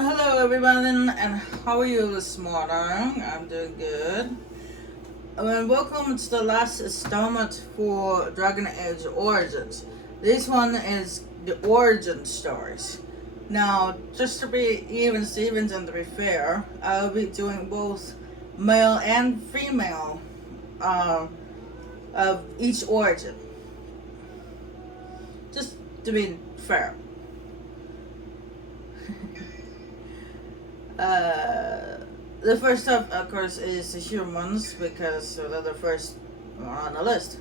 Hello everyone, and how are you this morning? I'm doing good. Welcome to the last installment for Dragon Age Origins. This one is the origin stories. Now, just to be even Stevens and to be fair, I'll be doing both male and female of each origin. Just to be fair. The first up, of course, is the humans because they're the first on the list.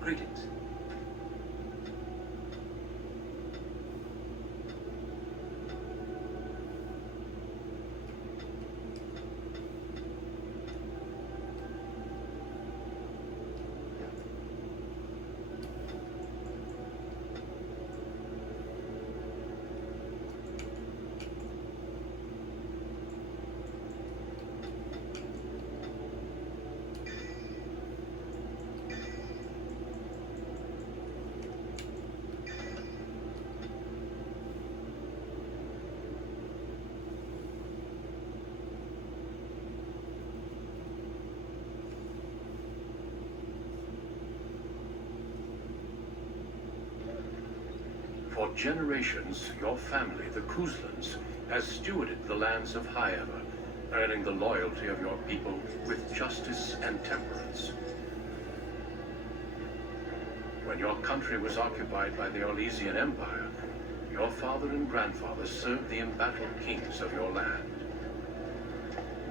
Greetings. For generations, your family, the Kuzlans, has stewarded the lands of Highever, earning the loyalty of your people with justice and temperance. When your country was occupied by the Orlesian Empire, your father and grandfather served the embattled kings of your land.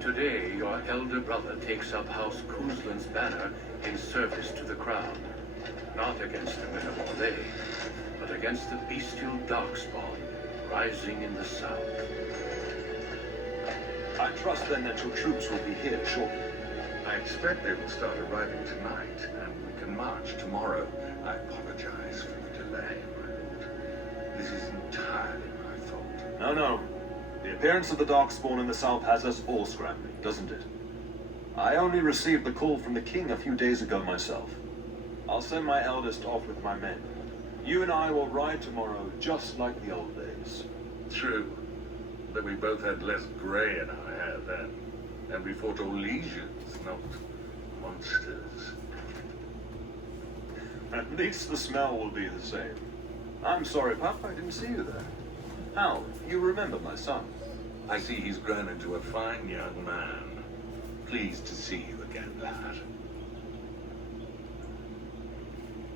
Today, your elder brother takes up House Kuzlan's banner in service to the crown, not against the men of Orlais, but against the bestial darkspawn rising in the south. I trust then that your troops will be here shortly. I expect they will start arriving tonight, and we can march tomorrow. I apologize for the delay, my lord. This is entirely my fault. No. The appearance of the Darkspawn in the south has us all scrambling, doesn't it? I only received the call from the king a few days ago myself. I'll send my eldest off with my men. You and I will ride tomorrow just like the old days. True, but we both had less grey in our hair then, and we fought Orlesians, not monsters. At least the smell will be the same. I'm sorry, Pup, I didn't see you there. Hal, you remember my son? I see he's grown into a fine young man. Pleased to see you again, lad.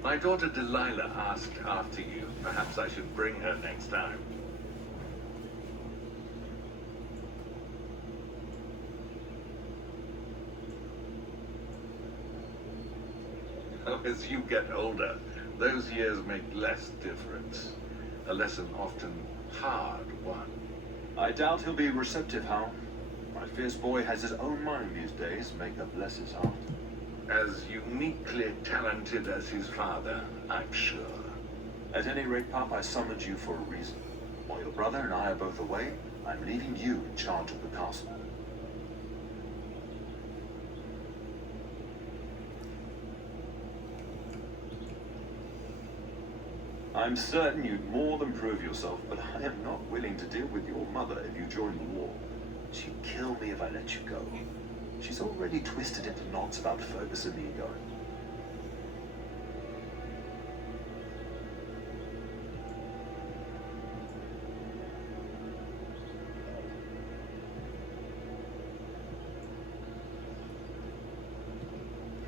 My daughter Delilah asked after you. Perhaps I should bring her next time. Oh, as you get older, those years make less difference. A lesson often hard won. I doubt he'll be receptive, Hal. My fierce boy has his own mind these days, makeup bless his heart. As uniquely talented as his father, I'm sure. At any rate, Pop, I summoned you for a reason. While your brother and I are both away, I'm leaving you in charge of the castle. I'm certain you'd more than prove yourself, but I am not willing to deal with your mother if you join the war. She'd kill me if I let you go. She's already twisted into knots about Fergus and me going.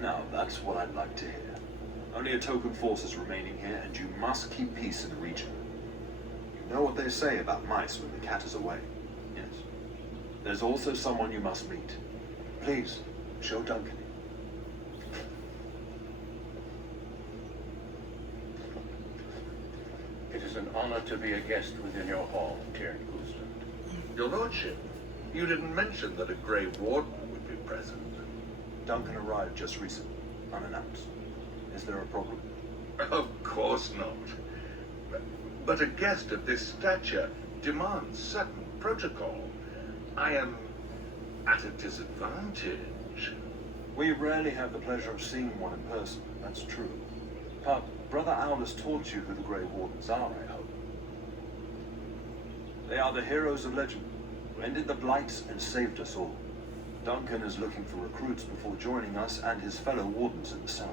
Now, that's what I'd like to hear. Only a token force is remaining here, and you must keep peace in the region. You know what they say about mice when the cat is away. Yes. There's also someone you must meet. Please, show Duncan. It is an honor to be a guest within your hall, Tyrn Kuzlan. Your lordship, you didn't mention that a Grey Warden would be present. Duncan arrived just recently, unannounced. Is there a problem? Of course not. But a guest of this stature demands certain protocol. I am at a disadvantage. We rarely have the pleasure of seeing one in person, that's true. Pup, Brother Aulus taught you who the Grey Wardens are, I hope. They are the heroes of legend, who ended the Blight and saved us all. Duncan is looking for recruits before joining us and his fellow Wardens in the south.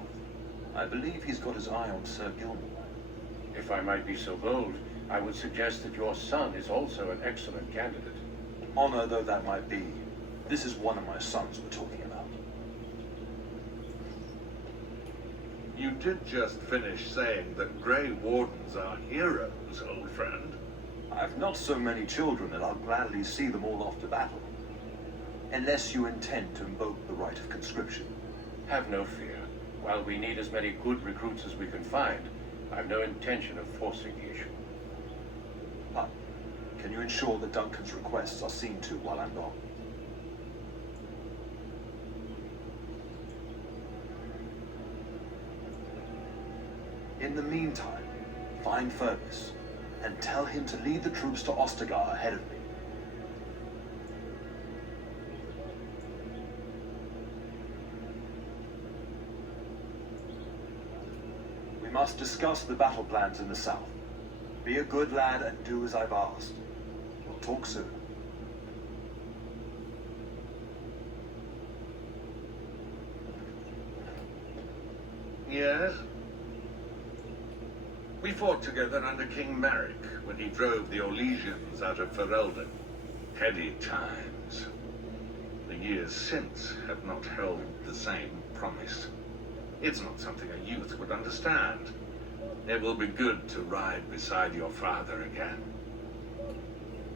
I believe he's got his eye on Sir Gilmore. If I might be so bold, I would suggest that your son is also an excellent candidate. Honor though that might be, this is one of my sons we're talking about. You did just finish saying that Grey Wardens are heroes, old friend. I've not so many children that I'll gladly see them all off to battle. Unless you intend to invoke the right of conscription. Have no fear. While we need as many good recruits as we can find, I've no intention of forcing the issue. But can you ensure that Duncan's requests are seen to while I'm gone? In the meantime, find Fergus and tell him to lead the troops to Ostagar ahead of me. We must discuss the battle plans in the south. Be a good lad and do as I've asked. We'll talk soon. Yes? We fought together under King Merrick when he drove the Orlesians out of Ferelden. Heady times. The years since have not held the same promise. It's not something a youth would understand. It will be good to ride beside your father again.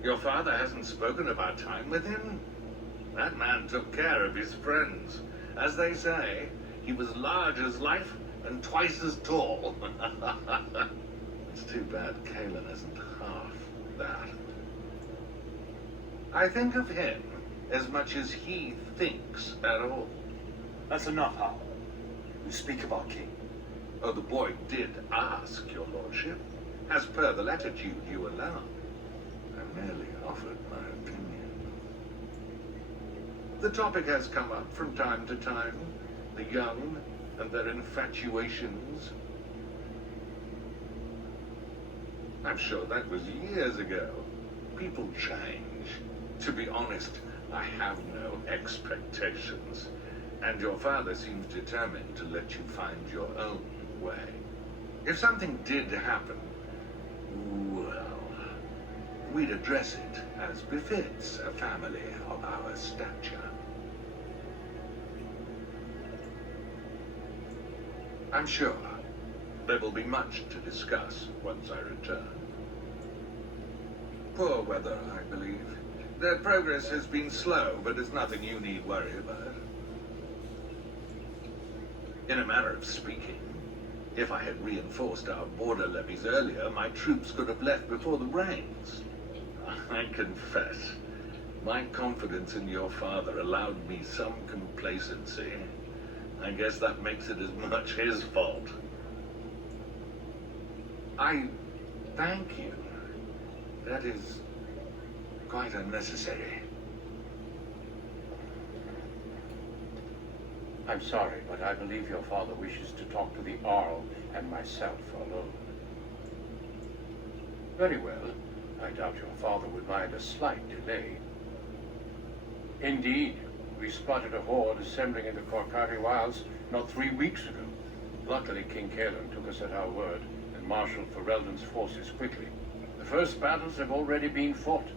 Your father hasn't spoken of our time with him? That man took care of his friends. As they say, he was large as life and twice as tall. It's too bad Kalen isn't half that. I think of him as much as he thinks at all. That's enough, Hal. We speak of our king. Oh, the boy did ask, your lordship. As per the latitude you allow. I merely offered my opinion. The topic has come up from time to time. The young and their infatuations. I'm sure that was years ago. People change. To be honest, I have no expectations. And your father seems determined to let you find your own way. If something did happen, well, we'd address it as befits a family of our stature. I'm sure there will be much to discuss once I return. Poor weather, I believe. Their progress has been slow, but it's nothing you need worry about. In a manner of speaking, if I had reinforced our border levies earlier, my troops could have left before the rains. I confess, my confidence in your father allowed me some complacency. I guess that makes it as much his fault. I thank you. That is quite unnecessary. I'm sorry, but I believe your father wishes to talk to the Arl and myself alone. Very well. I doubt your father would mind a slight delay. Indeed, we spotted a horde assembling in the Korkari Wilds not 3 weeks ago. Luckily, King Kalen took us at our word and marshaled Ferelden's forces quickly. The first battles have already been fought.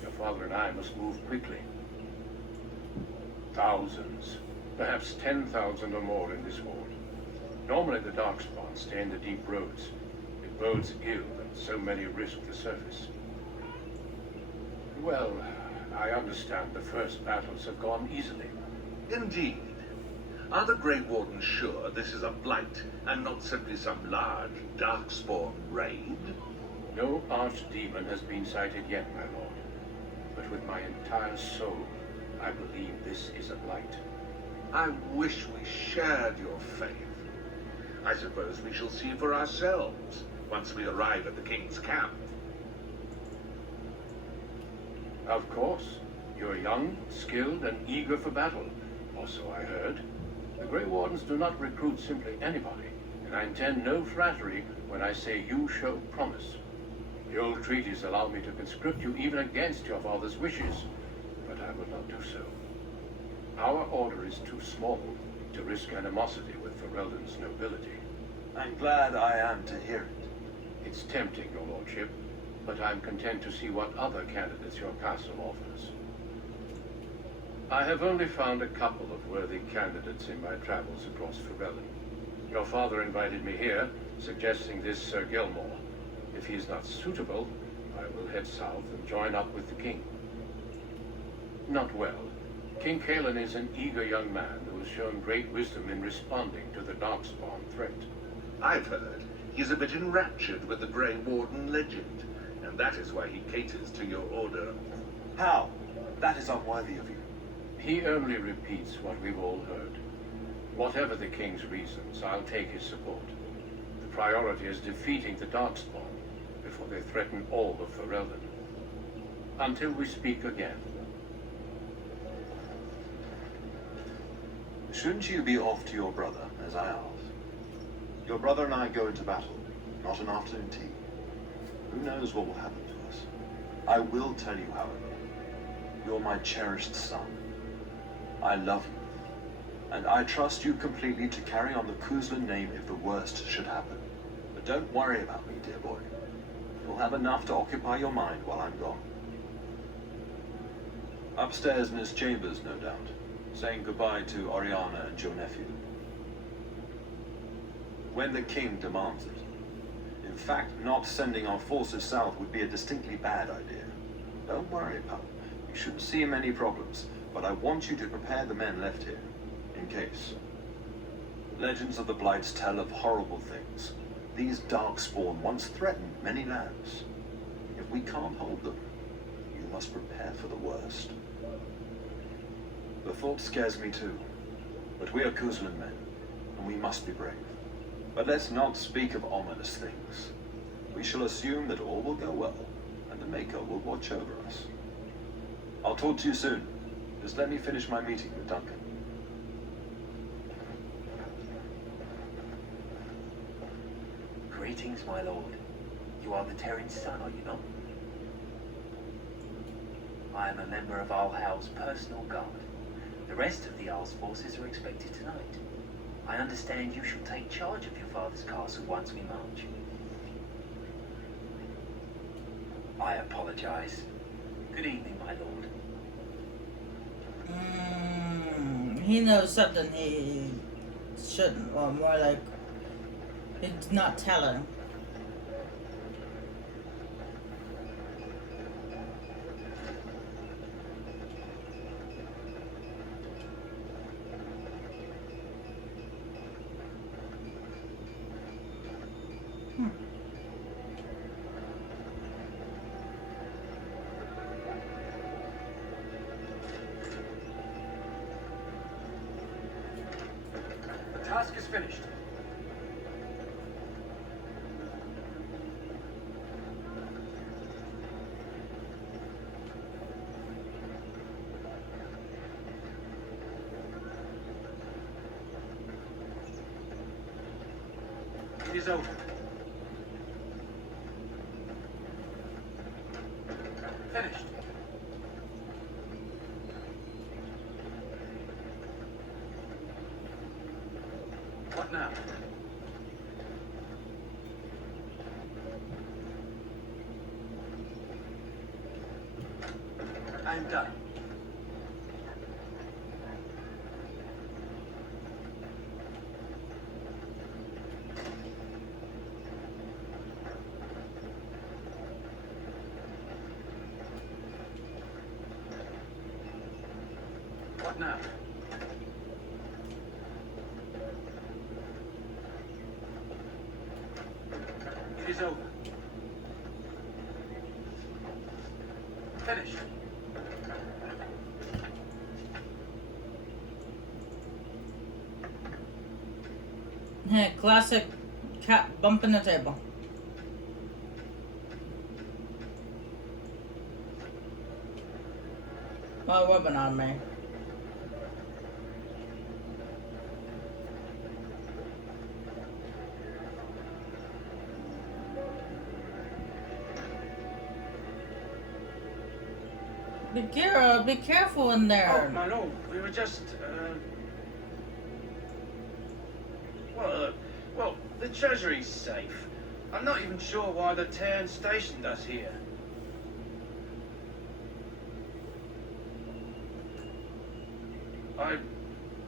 Your father and I must move quickly. Thousands, perhaps 10,000 or more in this horde. Normally the Darkspawn stay in the deep roads. It bodes ill that so many risk the surface. Well, I understand the first battles have gone easily. Indeed. Are the Grey Wardens sure this is a blight and not simply some large Darkspawn raid? No archdemon has been sighted yet, my lord. But with my entire soul, I believe this is a blight. I wish we shared your faith. I suppose we shall see for ourselves once we arrive at the King's camp. Of course. You're young, skilled, and eager for battle. Also, I heard. The Grey Wardens do not recruit simply anybody, and and I intend no flattery when I say you show promise. The old treaties allow me to conscript you even against your father's wishes, but I will not do so. Our order is too small to risk animosity with Ferelden's nobility. I'm glad I am to hear it. It's tempting, your lordship, but I'm content to see what other candidates your castle offers. I have only found a couple of worthy candidates in my travels across Ferelden. Your father invited me here, suggesting this Sir Gilmore. If he is not suitable, I will head south and join up with the king. Not well. King Cailan is an eager young man who has shown great wisdom in responding to the Darkspawn threat. I've heard he's a bit enraptured with the Grey Warden legend, and that is why he caters to your order. How? That is unworthy of you. He only repeats what we've all heard. Whatever the king's reasons, I'll take his support. The priority is defeating the Darkspawn before they threaten all of Ferelden. Until we speak again. Shouldn't you be off to your brother, as I asked? Your brother and I go into battle, not an afternoon tea. Who knows what will happen to us? I will tell you, however, you're my cherished son. I love you, and I trust you completely to carry on the Kuzlin name if the worst should happen. But don't worry about me, dear boy. You'll have enough to occupy your mind while I'm gone. Upstairs in his chambers, no doubt, saying goodbye to Oriana and your nephew. When the king demands it. In fact, not sending our forces south would be a distinctly bad idea. Don't worry, pal. You shouldn't see many problems, but I want you to prepare the men left here, in case. Legends of the Blights tell of horrible things. These Darkspawn once threatened many lands. If we can't hold them, you must prepare for the worst. The thought scares me too, but we are Kuzlin men, and we must be brave. But let's not speak of ominous things. We shall assume that all will go well, and the Maker will watch over us. I'll talk to you soon. Just let me finish my meeting with Duncan. Greetings, my lord. You are the Terran's son, are you not? I am a member of Arlhow's personal guard. The rest of the Arl's forces are expected tonight. I understand you shall take charge of your father's castle once we march. I apologize. Good evening, my lord. He knows something he shouldn't, or more like, he's not telling. The task is finished. It is over. Finished. What now? I'm done. What now? It is over. Finished. Hey, classic cat bumping the table. Well, rubbing on me. Be careful in Oh, there. my lord, we were just, well, the treasury's safe. I'm not even sure why the Terran stationed us here. I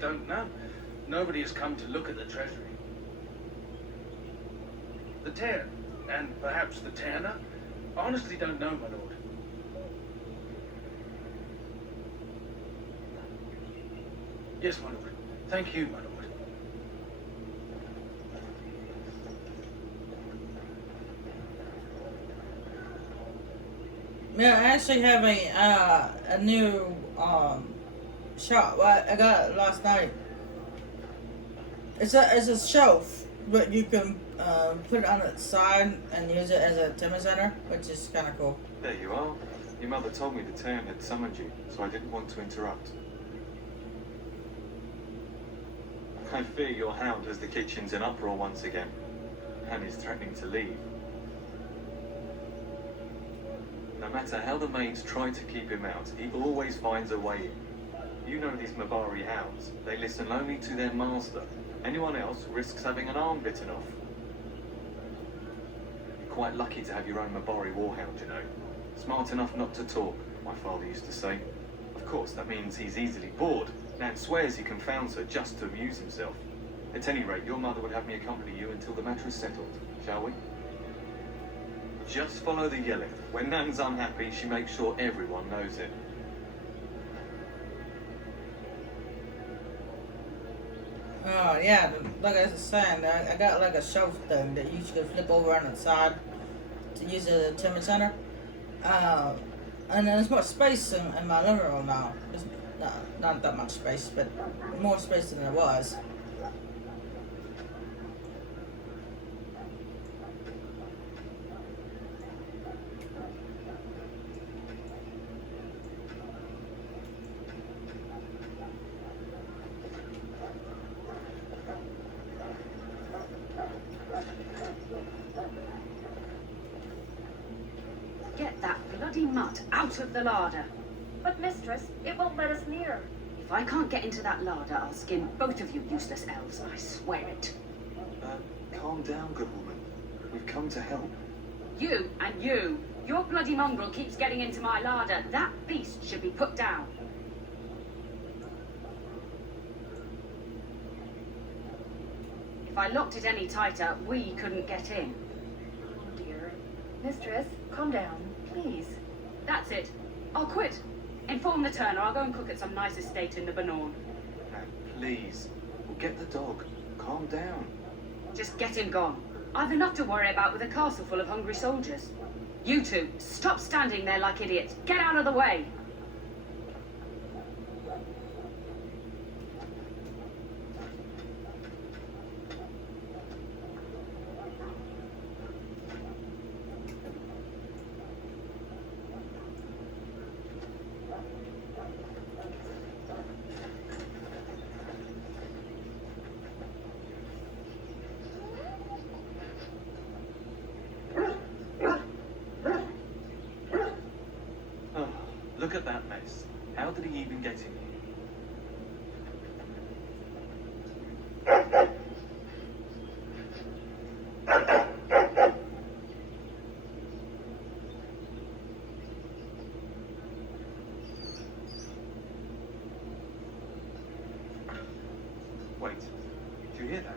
don't know. Nobody has come to look at the treasury. The Terran, and perhaps the Terraner? Honestly don't know, my lord. Yes, my lord. Thank you, my lord. Yeah, I actually have a new shop. Well, I got it last night. It's a shelf, but you can put it on its side and use it as a timber center, which is kind of cool. There you are. Your mother told me the Terran had summoned you, so I didn't want to interrupt. I fear your hound has the kitchens in uproar once again, and is threatening to leave. No matter how the maids try to keep him out, he always finds a way in. You know these Mabari hounds. They listen only to their master. Anyone else risks having an arm bitten off. You're quite lucky to have your own Mabari warhound, you know. Smart enough not to talk, my father used to say. Of course, that means he's easily bored. Nan swears he confounds her just to amuse himself. At any rate, your mother would have me accompany you until the matter is settled, shall we? Just follow the yelling. When Nan's unhappy, she makes sure everyone knows it. Oh yeah, like I was saying, I got like a shelf thing that you could flip over on its side to use as a timber center. And there's more space in my living room now. There's not that much space, but more space than there was. Get that bloody mutt out of the larder. But mistress, it won't let us near. If I can't get into that larder, I'll skin both of you useless elves, I swear it. Calm down, good woman. We've come to help. You and you. Your bloody mongrel keeps getting into my larder. That beast should be put down. If I locked it any tighter, we couldn't get in. Oh dear. Mistress, calm down, please. That's it. I'll quit. Inform the Turner. I'll go and cook at some nice estate in the Banorn. Nan, please. We'll get the dog. Calm down. Just get him gone. I've enough to worry about with a castle full of hungry soldiers. You two, stop standing there like idiots. Get out of the way. Oh, look at that mess. How did he even get in here? Wait, do you hear that?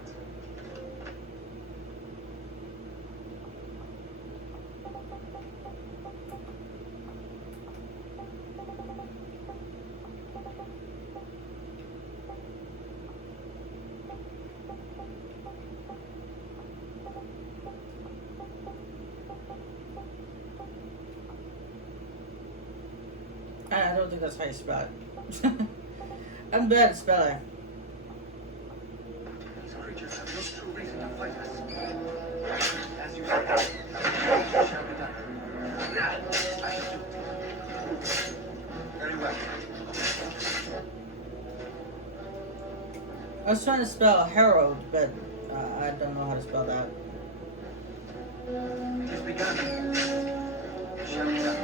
I don't think that's how you spell it. I'm bad at spelling. These creatures have no true reason to fight us. As you say, it shall be done. I shall do it. Very well. I was trying to spell Herald, but I don't know how to spell that. It is begun. It shall be done.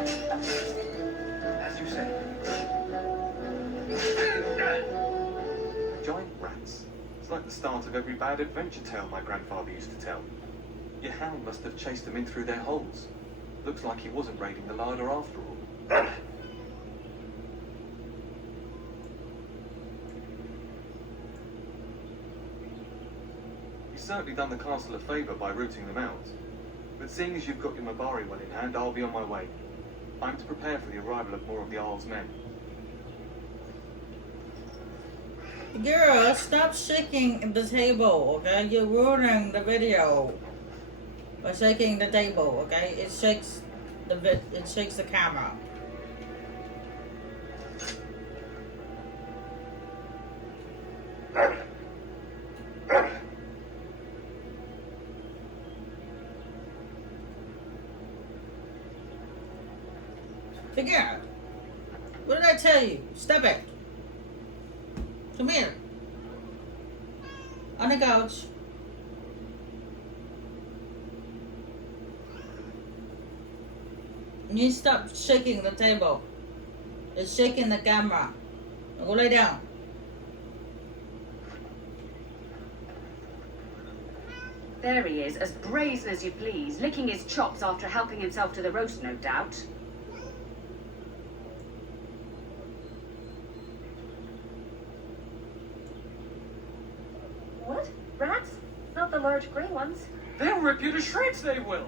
As you say. at the start of every bad adventure tale my grandfather used to tell. Your hound must have chased them in through their holes. Looks like he wasn't raiding the larder after all. You've certainly done the castle a favour by rooting them out. But seeing as you've got your Mabari well in hand, I'll be on my way. I'm to prepare for the arrival of more of the Isle's men. Girl, stop shaking the table, okay? You're ruining the video by shaking the table, okay? It shakes the camera. Girl, what did I tell you? Stop it. Come here. On the couch. You stop shaking the table. It's shaking the camera. Now go lay down. There he is, as brazen as you please, licking his chops after helping himself to the roast, no doubt. What? Rats? Not the large grey ones. They'll rip you to shreds, they will.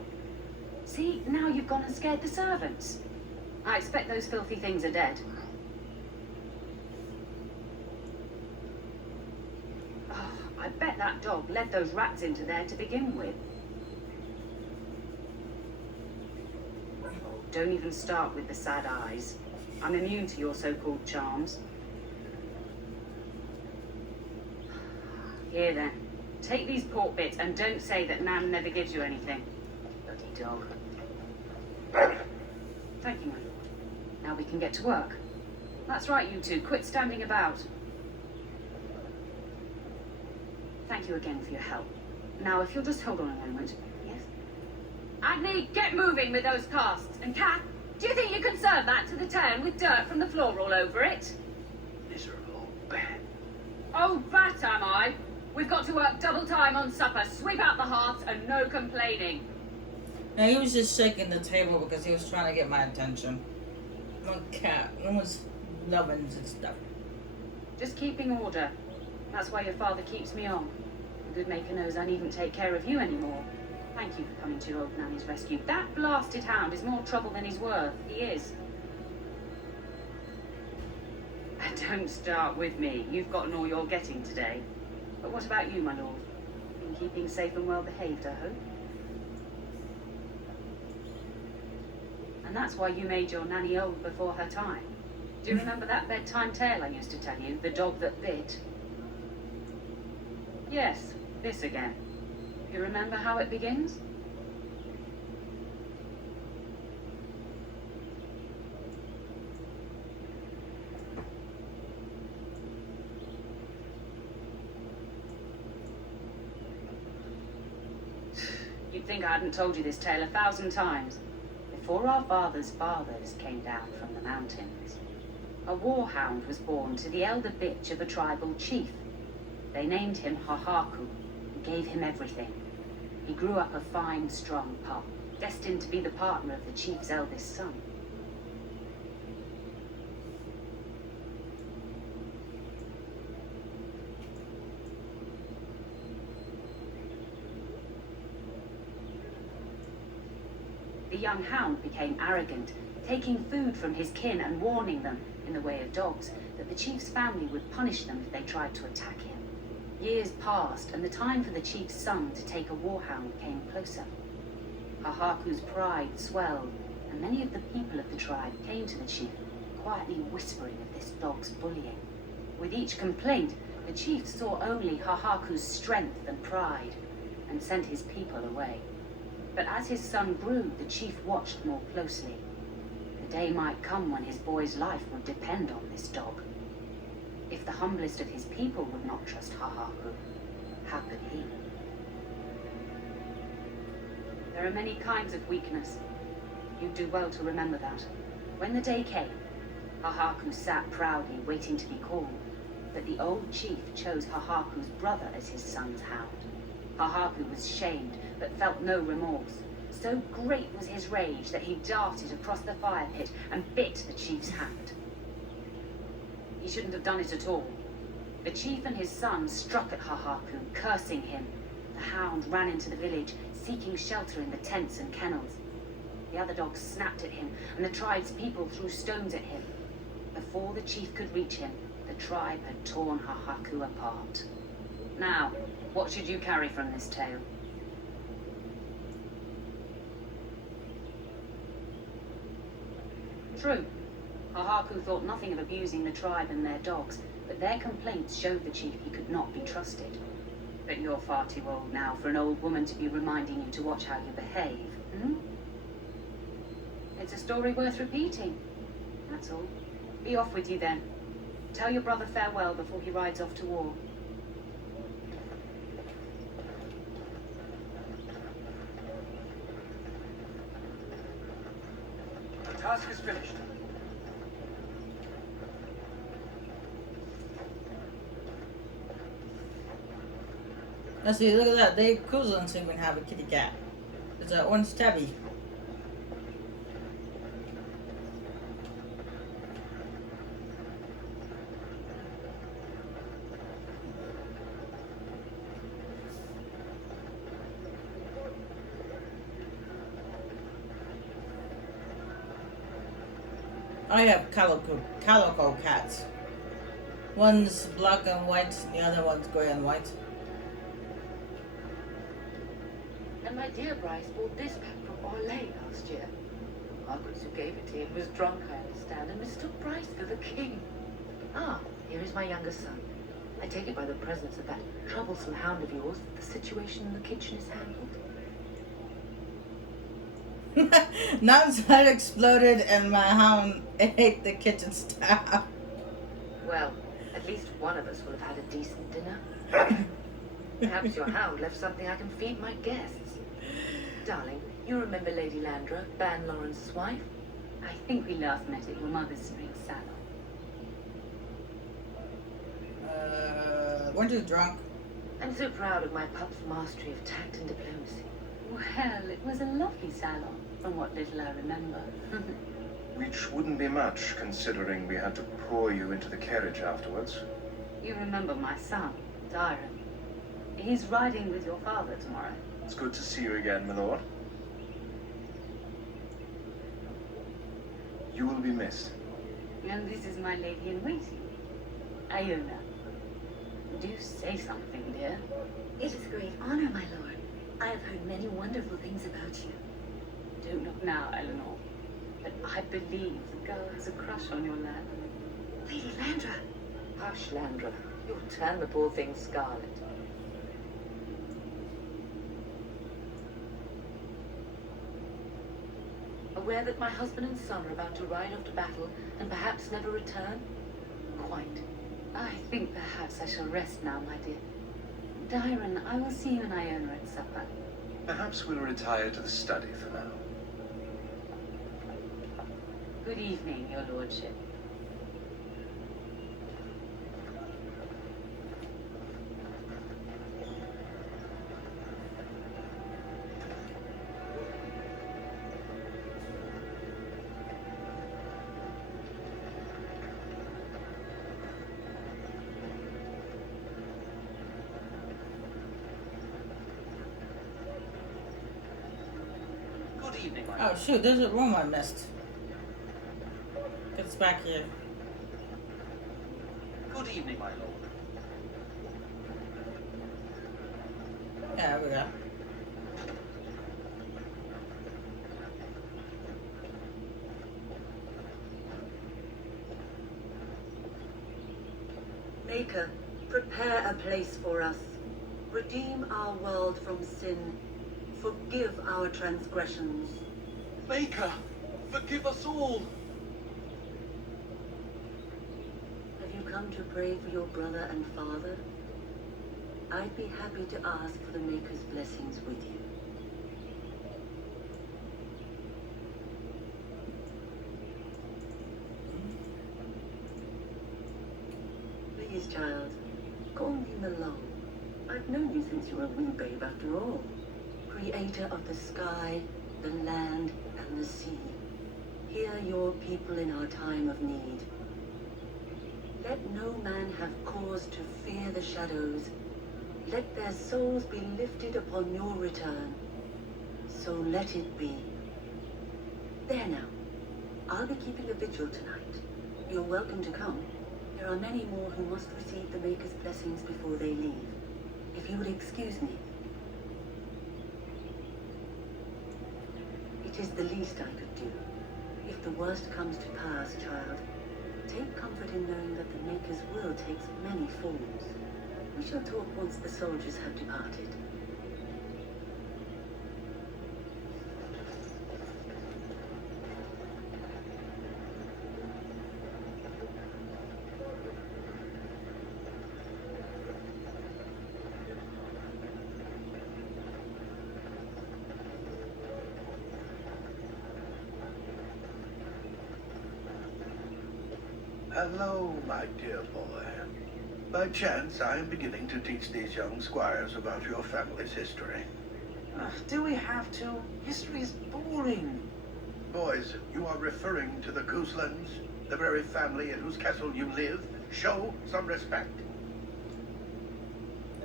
See, now you've gone and scared the servants. I expect those filthy things are dead. Oh, I bet that dog led those rats into there to begin with. Oh, don't even start with the sad eyes. I'm immune to your so-called charms. Here then, take these pork bits and don't say that Nan never gives you anything. Bloody dog. Thank you, my lord. Now we can get to work. That's right, you two. Quit standing about. Thank you again for your help. Now, if you'll just hold on a moment. Yes? Agni, get moving with those casts. And Kat, do you think you can serve that to the turn with dirt from the floor all over it? Miserable bat. Oh, that am I. We've got to work double time on supper, sweep out the hearths, and no complaining. Now he was just shaking the table because he was trying to get my attention. My cat, I was loving and stuff. Just keeping order. That's why your father keeps me on. The good maker knows I needn't take care of you anymore. Thank you for coming to your old nanny's rescue. That blasted hound is more trouble than he's worth. He is. Don't start with me. You've gotten all you're getting today. But what about you, my lord? Been keeping safe and well behaved, I hope? And that's why you made your nanny old before her time. Do you remember that bedtime tale I used to tell you? The dog that bit? Yes, this again. You remember how it begins? You'd think I hadn't told you this tale 1,000 times. Before our fathers' fathers came down from the mountains, a warhound was born to the elder bitch of a tribal chief. They named him Hahaku and gave him everything. He grew up a fine, strong pup, destined to be the partner of the chief's eldest son. The young hound became arrogant, taking food from his kin and warning them, in the way of dogs, that the chief's family would punish them if they tried to attack him. Years passed, and the time for the chief's son to take a warhound came closer. Hahaku's pride swelled, and many of the people of the tribe came to the chief, quietly whispering of this dog's bullying. With each complaint, the chief saw only Hahaku's strength and pride, and sent his people away. But as his son grew, the chief watched more closely. The day might come when his boy's life would depend on this dog. If the humblest of his people would not trust Hahaku, how could he? There are many kinds of weakness. You'd do well to remember that. When the day came, Hahaku sat proudly waiting to be called. but the old chief chose Hahaku's brother as his son's hound. Hahaku was shamed, but felt no remorse. So great was his rage that he darted across the fire pit and bit the chief's hand. He shouldn't have done it at all. The chief and his son struck at Hahaku, cursing him. The hound ran into the village, seeking shelter in the tents and kennels. The other dogs snapped at him, and the tribe's people threw stones at him. Before the chief could reach him, the tribe had torn Hahaku apart. Now, what should you carry from this tale? True. Hahaku thought nothing of abusing the tribe and their dogs, but their complaints showed the chief he could not be trusted. But you're far too old now for an old woman to be reminding you to watch how you behave, hmm? It's a story worth repeating. That's all. Be off with you then. Tell your brother farewell before he rides off to war. The task is finished. Let's see, look at that. Dave Cousins even have a kitty cat. It's an orange tabby. I have calico cats. One's black and white, the other one's gray and white. And my dear Bryce bought this pack from Orlais last year. Margaret who gave it to him was drunk, I understand, and mistook Bryce for the king. Ah, here is my younger son. I take it by the presence of that troublesome hound of yours that the situation in the kitchen is handled. Nan's head exploded and my hound ate the kitchen staff. Well, at least one of us will have had a decent dinner. Perhaps your hound left something I can feed my guests. Darling, you remember Lady Landra, Ban Lawrence's wife? I think we last met at your mother's spring salon. Weren't you drunk? I'm so proud of my pup's mastery of tact and diplomacy. Well, it was a lovely salon, from what little I remember. Which wouldn't be much, considering we had to pour you into the carriage afterwards. You remember my son, Dyron. He's riding with your father tomorrow. It's good to see you again, my lord. You will be missed. And this is my lady-in-waiting, Iona. Do say something, dear. It is a great honor, my lord. I have heard many wonderful things about you. Don't look now, Eleanor. But I believe the girl has a crush on your lad. Lady Landra. Hush, Landra. You'll turn the poor thing scarlet. Aware that my husband and son are about to ride off to battle and perhaps never return? Quite. I think perhaps I shall rest now, my dear. Dyron, I will see you and Iona at supper. Perhaps we'll retire to the study for now. Good evening, your lordship. Good evening, my Oh shoot, there's a room I missed. It's back here. Good evening, my lord. Yeah, there we go. Maker, prepare a place for us. Redeem our world from sin. Forgive our transgressions. Maker, forgive us all. Have you come to pray for your brother and father? I'd be happy to ask for the Maker's blessings with you. The Please, child, call me Malone. I've known you since you were a wee babe after all. Creator of the sky, the land, and the sea. Hear your people in our time of need. Let no man have cause to fear the shadows. Let their souls be lifted upon your return. So let it be. There now. I'll be keeping a vigil tonight. You're welcome to come. There are many more who must receive the Maker's blessings before they leave. If you would excuse me. It is the least I could do. If the worst comes to pass, child, take comfort in knowing that the Maker's will takes many forms. We shall talk once the soldiers have departed. Hello, my dear boy. By chance, I am beginning to teach these young squires about your family's history. Do we have to? History is boring. Boys, you are referring to the Couslands, the very family in whose castle you live. Show some respect.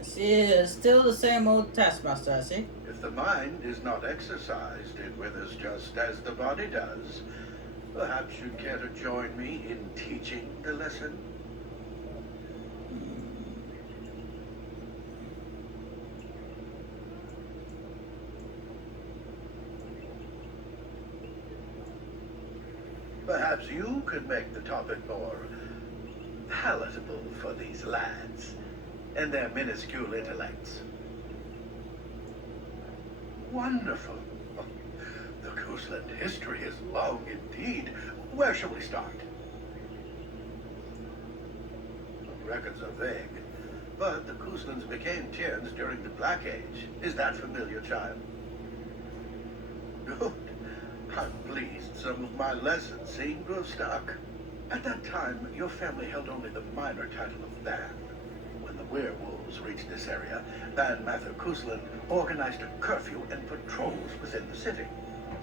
She is still the same old taskmaster, I see. If the mind is not exercised, it withers just as the body does. Perhaps you'd care to join me in teaching the lesson? Perhaps you could make the topic more palatable for these lads and their minuscule intellects. Wonderful. The Cousland history is long indeed. Where shall we start? Records are vague, but the Couslands became Tierns during the Black Age. Is that familiar, child? Good. I'm pleased some of my lessons seem to have stuck. At that time, your family held only the minor title of Ban. When the werewolves reached this area, Ban Mather Cousland organized a curfew and patrols within the city.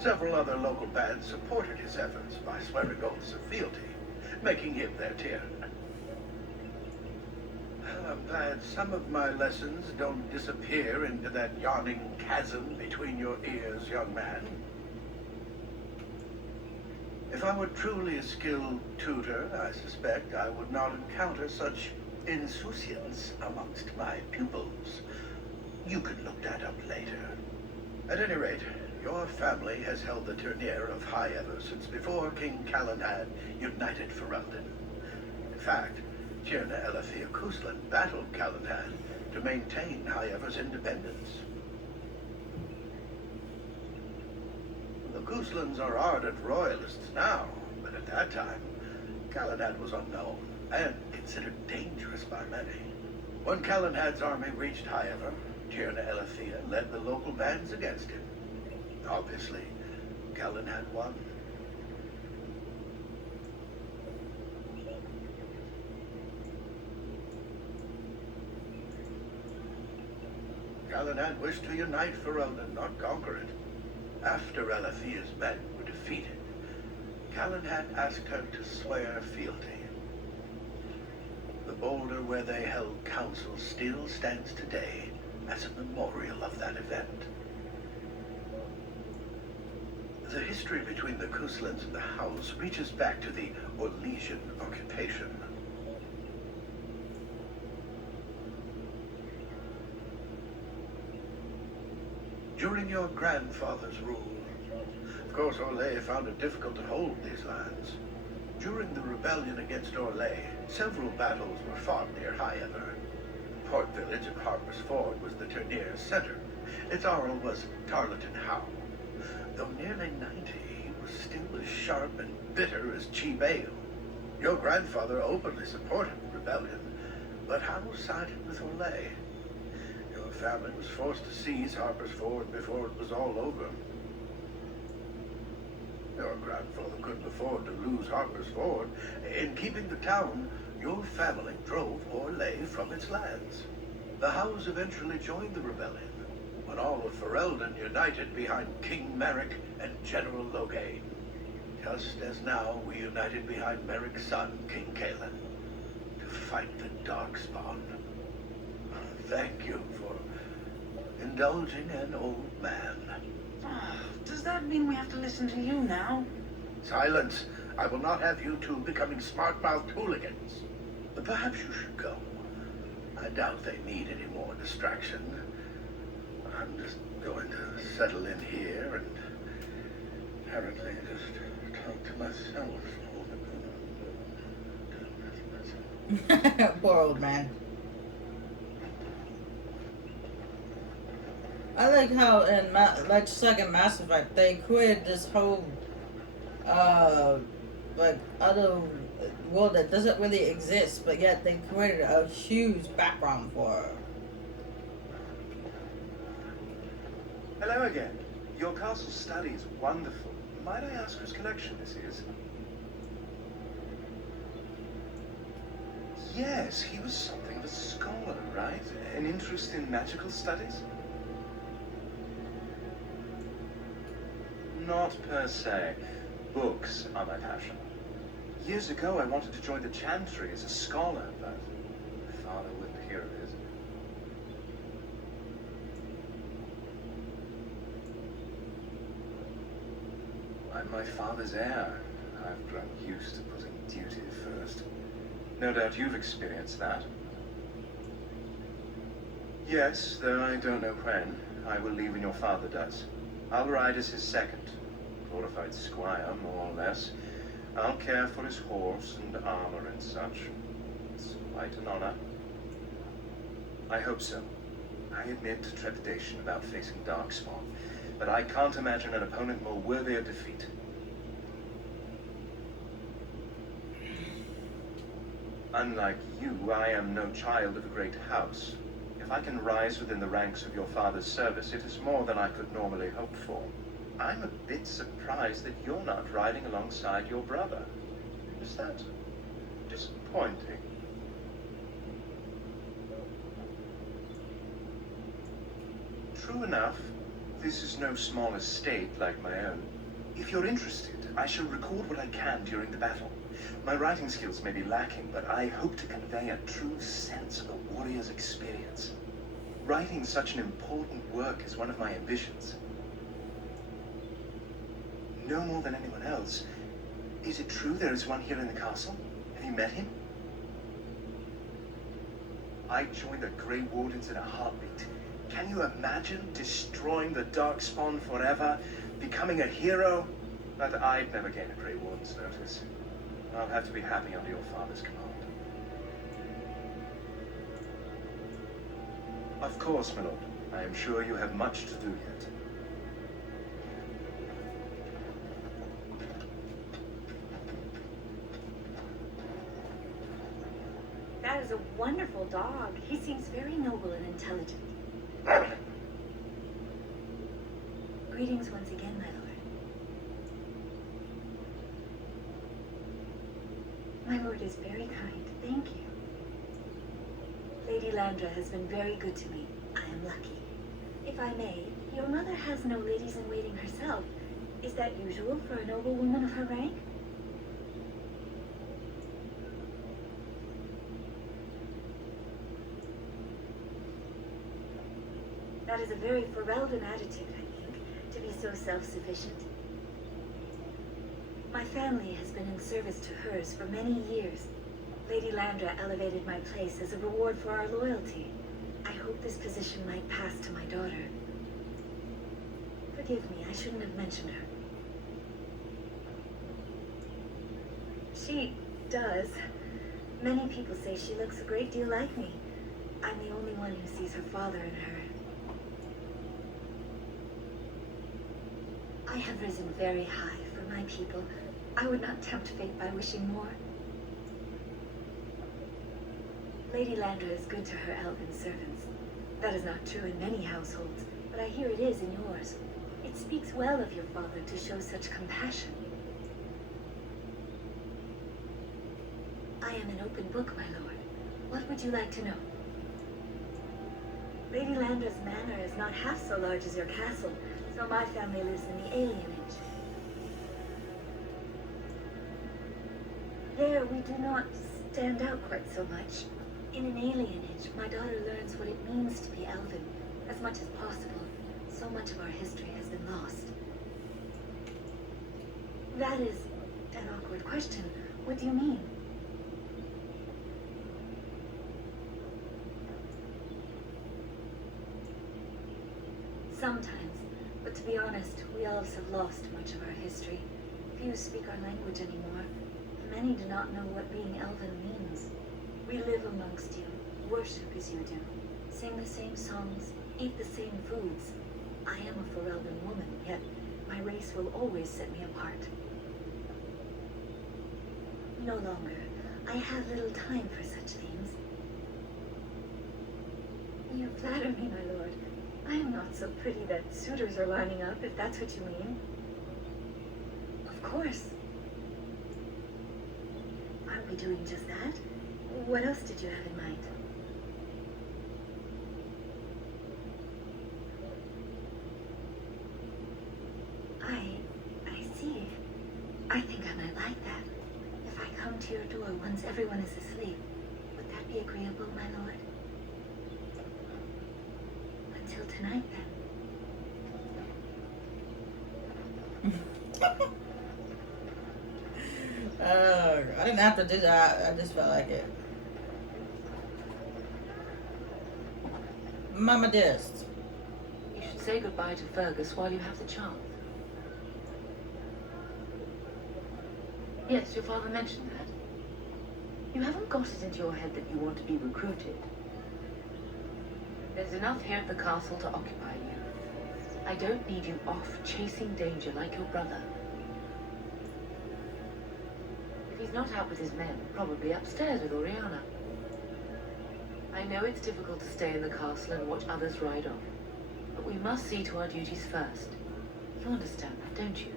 Several other local bands supported his efforts by swearing oaths of fealty, making him their Tiern. Well, I'm glad some of my lessons don't disappear into that yawning chasm between your ears, young man. If I were truly a skilled tutor, I suspect I would not encounter such insouciance amongst my pupils. You can look that up later. At any rate, your family has held the tournure of High Ever since before King Calenhad united Ferelden. In fact, Tierna Elethea Cousland battled Calenhad to maintain High Ever's independence. The Couslands are ardent royalists now, but at that time, Calenhad was unknown and considered dangerous by many. When Calenhad's army reached High Ever, Tierna Elethea led the local bands against him. Obviously, Calenhad won. Calenhad wished to unite Ferelden, not conquer it. After Elethea's men were defeated, Calenhad asked her to swear fealty. The boulder where they held council still stands today as a memorial of that event. The history between the Couslands and the House reaches back to the Orlesian occupation. During your grandfather's rule, of course, Orlais found it difficult to hold these lands. During the rebellion against Orlais, several battles were fought near High Ever. The port village of Harper's Ford was the tourneur's center. Its Arl was Tarleton Howe. Though nearly 90, he was still as sharp and bitter as Cheap Ale. Your grandfather openly supported the rebellion, but Howe sided with Orlais. Your family was forced to seize Harper's Ford before it was all over. Your grandfather couldn't afford to lose Harper's Ford. In keeping the town, your family drove Orlais from its lands. The House eventually joined the rebellion, when all of Ferelden united behind King Merrick and General Loghain. Just as now we united behind Merrick's son, King Cailan, to fight the Darkspawn. Thank you for indulging an old man. Does that mean we have to listen to you now? Silence! I will not have you two becoming smart-mouthed hooligans. But perhaps you should go. I doubt they need any more distraction. I'm just going to settle in here and apparently just talk to myself. Poor old man. I like how in like second Mass Effect they created this whole like other world that doesn't really exist, but yet they created a huge background for her. Hello again. Your castle study is wonderful. Might I ask whose collection this is? Yes, he was something of a scholar, right? An interest in magical studies? Not per se. Books are my passion. Years ago, I wanted to join the Chantry as a scholar, but my father wouldn't hear of it. I'm my father's heir. I've grown used to putting duty first. No doubt you've experienced that. Yes, though I don't know when. I will leave when your father does. I'll ride as his second. Glorified squire, more or less. I'll care for his horse and armor and such. It's quite an honor. I hope so. I admit trepidation about facing Darkspawn, but I can't imagine an opponent more worthy of defeat. Unlike you, I am no child of a great house. If I can rise within the ranks of your father's service, it is more than I could normally hope for. I'm a bit surprised that you're not riding alongside your brother. Is that disappointing? True enough. This is no small estate like my own. If you're interested, I shall record what I can during the battle. My writing skills may be lacking, but I hope to convey a true sense of a warrior's experience. Writing such an important work is one of my ambitions. No more than anyone else. Is it true there is one here in the castle? Have you met him? I'd join the Grey Wardens in a heartbeat. Can you imagine destroying the Darkspawn forever? Becoming a hero? But I'd never gain a Grey Warden's notice. I'll have to be happy under your father's command. Of course, my lord. I am sure you have much to do yet. That is a wonderful dog. He seems very noble and intelligent. Greetings once again, my lord. My lord is very kind. Thank you. Lady Landra has been very good to me. I am lucky. If I may, your mother has no ladies-in-waiting herself. Is that usual for a noble woman of her rank? That is a very Ferelden attitude, I think, to be so self-sufficient. My family has been in service to hers for many years. Lady Landra elevated my place as a reward for our loyalty. I hope this position might pass to my daughter. Forgive me, I shouldn't have mentioned her. She does. Many people say she looks a great deal like me. I'm the only one who sees her father in her. I have risen very high for my people. I would not tempt fate by wishing more. Lady Landra is good to her elven servants. That is not true in many households, but I hear it is in yours. It speaks well of your father to show such compassion. I am an open book, my lord. What would you like to know? Lady Landra's manor is not half so large as your castle, so my family lives in the alienage. There we do not stand out quite so much. In an alienage, my daughter learns what it means to be elven, as much as possible. So much of our history has been lost. That is an awkward question. What do you mean? Sometimes, but to be honest, we elves have lost much of our history. Few speak our language anymore. Many do not know what being elven means. We live amongst you, worship as you do, sing the same songs, eat the same foods. I am a Ferelden woman, yet my race will always set me apart. No longer. I have little time for such things. You flatter me, my lord. I am not so pretty that suitors are lining up, if that's what you mean. Of course. Aren't we doing just that? What else did you have in mind? I see. I think I might like that. If I come to your door once everyone is asleep, would that be agreeable, my lord? Until tonight, then. I didn't have to do that. I just felt like it. Mama Dist. You should say goodbye to Fergus while you have the chance. Yes, your father mentioned that. You haven't got it into your head that you want to be recruited. There's enough here at the castle to occupy you. I don't need you off chasing danger like your brother. If he's not out with his men, probably upstairs with Oriana. I know it's difficult to stay in the castle and watch others ride off, but we must see to our duties first. You understand that, don't you?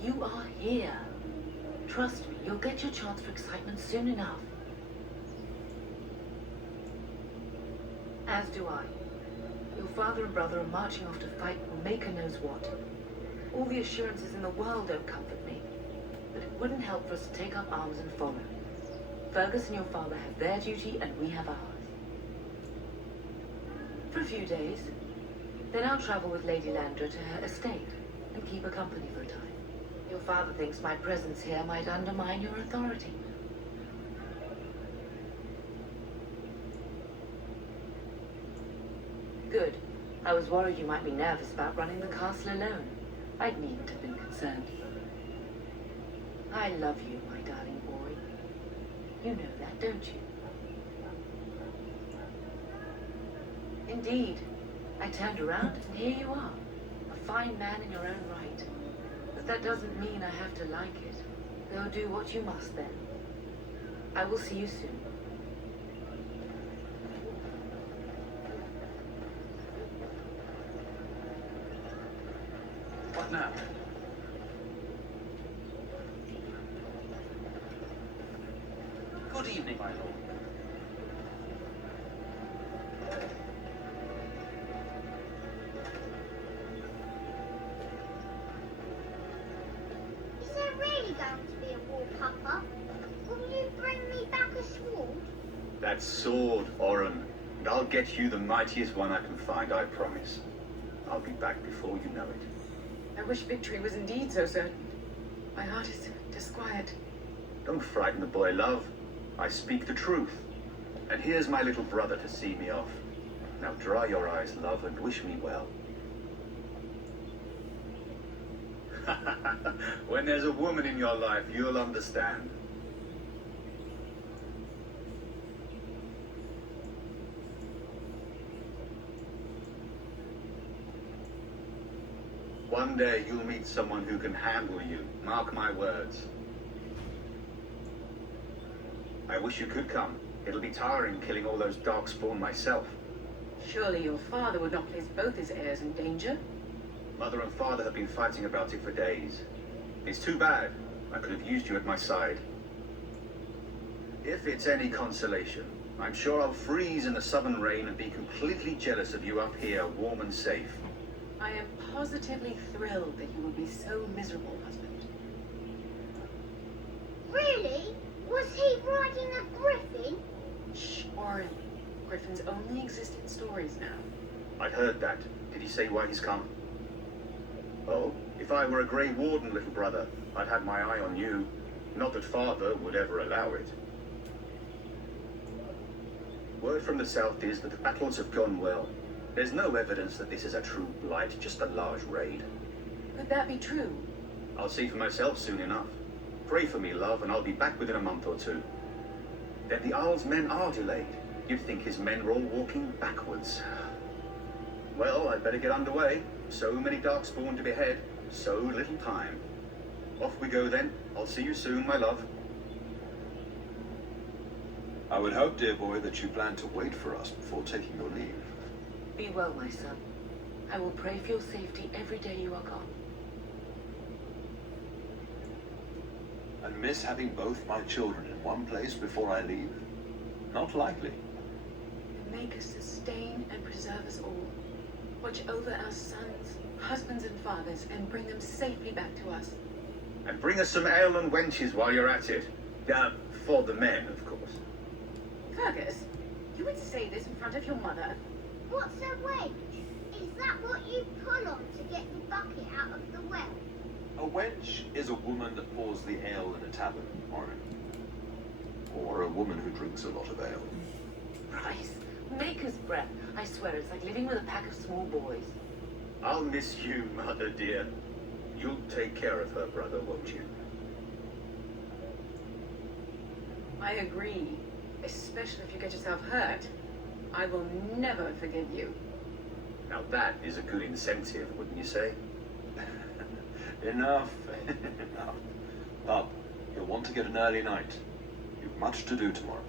You are here. Trust me, you'll get your chance for excitement soon enough. As do I. Your father and brother are marching off to fight Maker knows what. All the assurances in the world don't comfort me, but it wouldn't help for us to take up arms and follow. Fergus and your father have their duty and we have ours. For a few days. Then I'll travel with Lady Landra to her estate and keep her company for a time. Your father thinks my presence here might undermine your authority. Good. I was worried you might be nervous about running the castle alone. I needn't have been concerned. I love you, my darling boy. You know that, don't you? Indeed. I turned around and here you are. A fine man in your own right. But that doesn't mean I have to like it. Go do what you must then. I will see you soon. What now? Good evening, my lord. Is there really going to be a war, Papa? Will you bring me back a sword? That sword, Oren. And I'll get you the mightiest one I can find, I promise. I'll be back before you know it. I wish victory was indeed so certain. My heart is disquiet. Don't frighten the boy, love. I speak the truth. And here's my little brother to see me off. Now dry your eyes, love, and wish me well. When there's a woman in your life, you'll understand. One day you'll meet someone who can handle you. Mark my words. I wish you could come. It'll be tiring killing all those darkspawn myself. Surely your father would not place both his heirs in danger? Mother and father have been fighting about it for days. It's too bad. I could have used you at my side. If it's any consolation, I'm sure I'll freeze in the southern rain and be completely jealous of you up here, warm and safe. I am positively thrilled that you will be so miserable, husband. Really? Was he riding a griffin? Shh, Orin. Griffins only exist in stories now. I heard that. Did he say why he's come? Oh, if I were a Grey Warden, little brother, I'd have my eye on you. Not that father would ever allow it. Word from the south is that the battles have gone well. There's no evidence that this is a true blight, just a large raid. Could that be true? I'll see for myself soon enough. Pray for me, love, and I'll be back within a month or two. Then the Jarl's men are delayed. You'd think his men were all walking backwards. Well, I'd better get underway. So many Darkspawn to behead, so little time. Off we go then. I'll see you soon, my love. I would hope, dear boy, that you plan to wait for us before taking your leave. Be well, my son. I will pray for your safety every day you are gone. And miss having both my children in one place before I leave? Not likely. Make us sustain and preserve us all. Watch over our sons, husbands and fathers, and bring them safely back to us. And bring us some ale and wenches while you're at it. For the men, of course. Fergus, you would say this in front of your mother? What's a wench? Is that what you pull on to get the bucket out of the well? A wench is a woman that pours the ale in a tavern, Orin. Or a woman who drinks a lot of ale. Bryce, maker's breath. I swear it's like living with a pack of small boys. I'll miss you, mother dear. You'll take care of her, brother, won't you? I agree. Especially if you get yourself hurt. I will never forgive you. Now that is a good incentive, wouldn't you say? Enough. Enough. Bub, you'll want to get an early night. You've much to do tomorrow.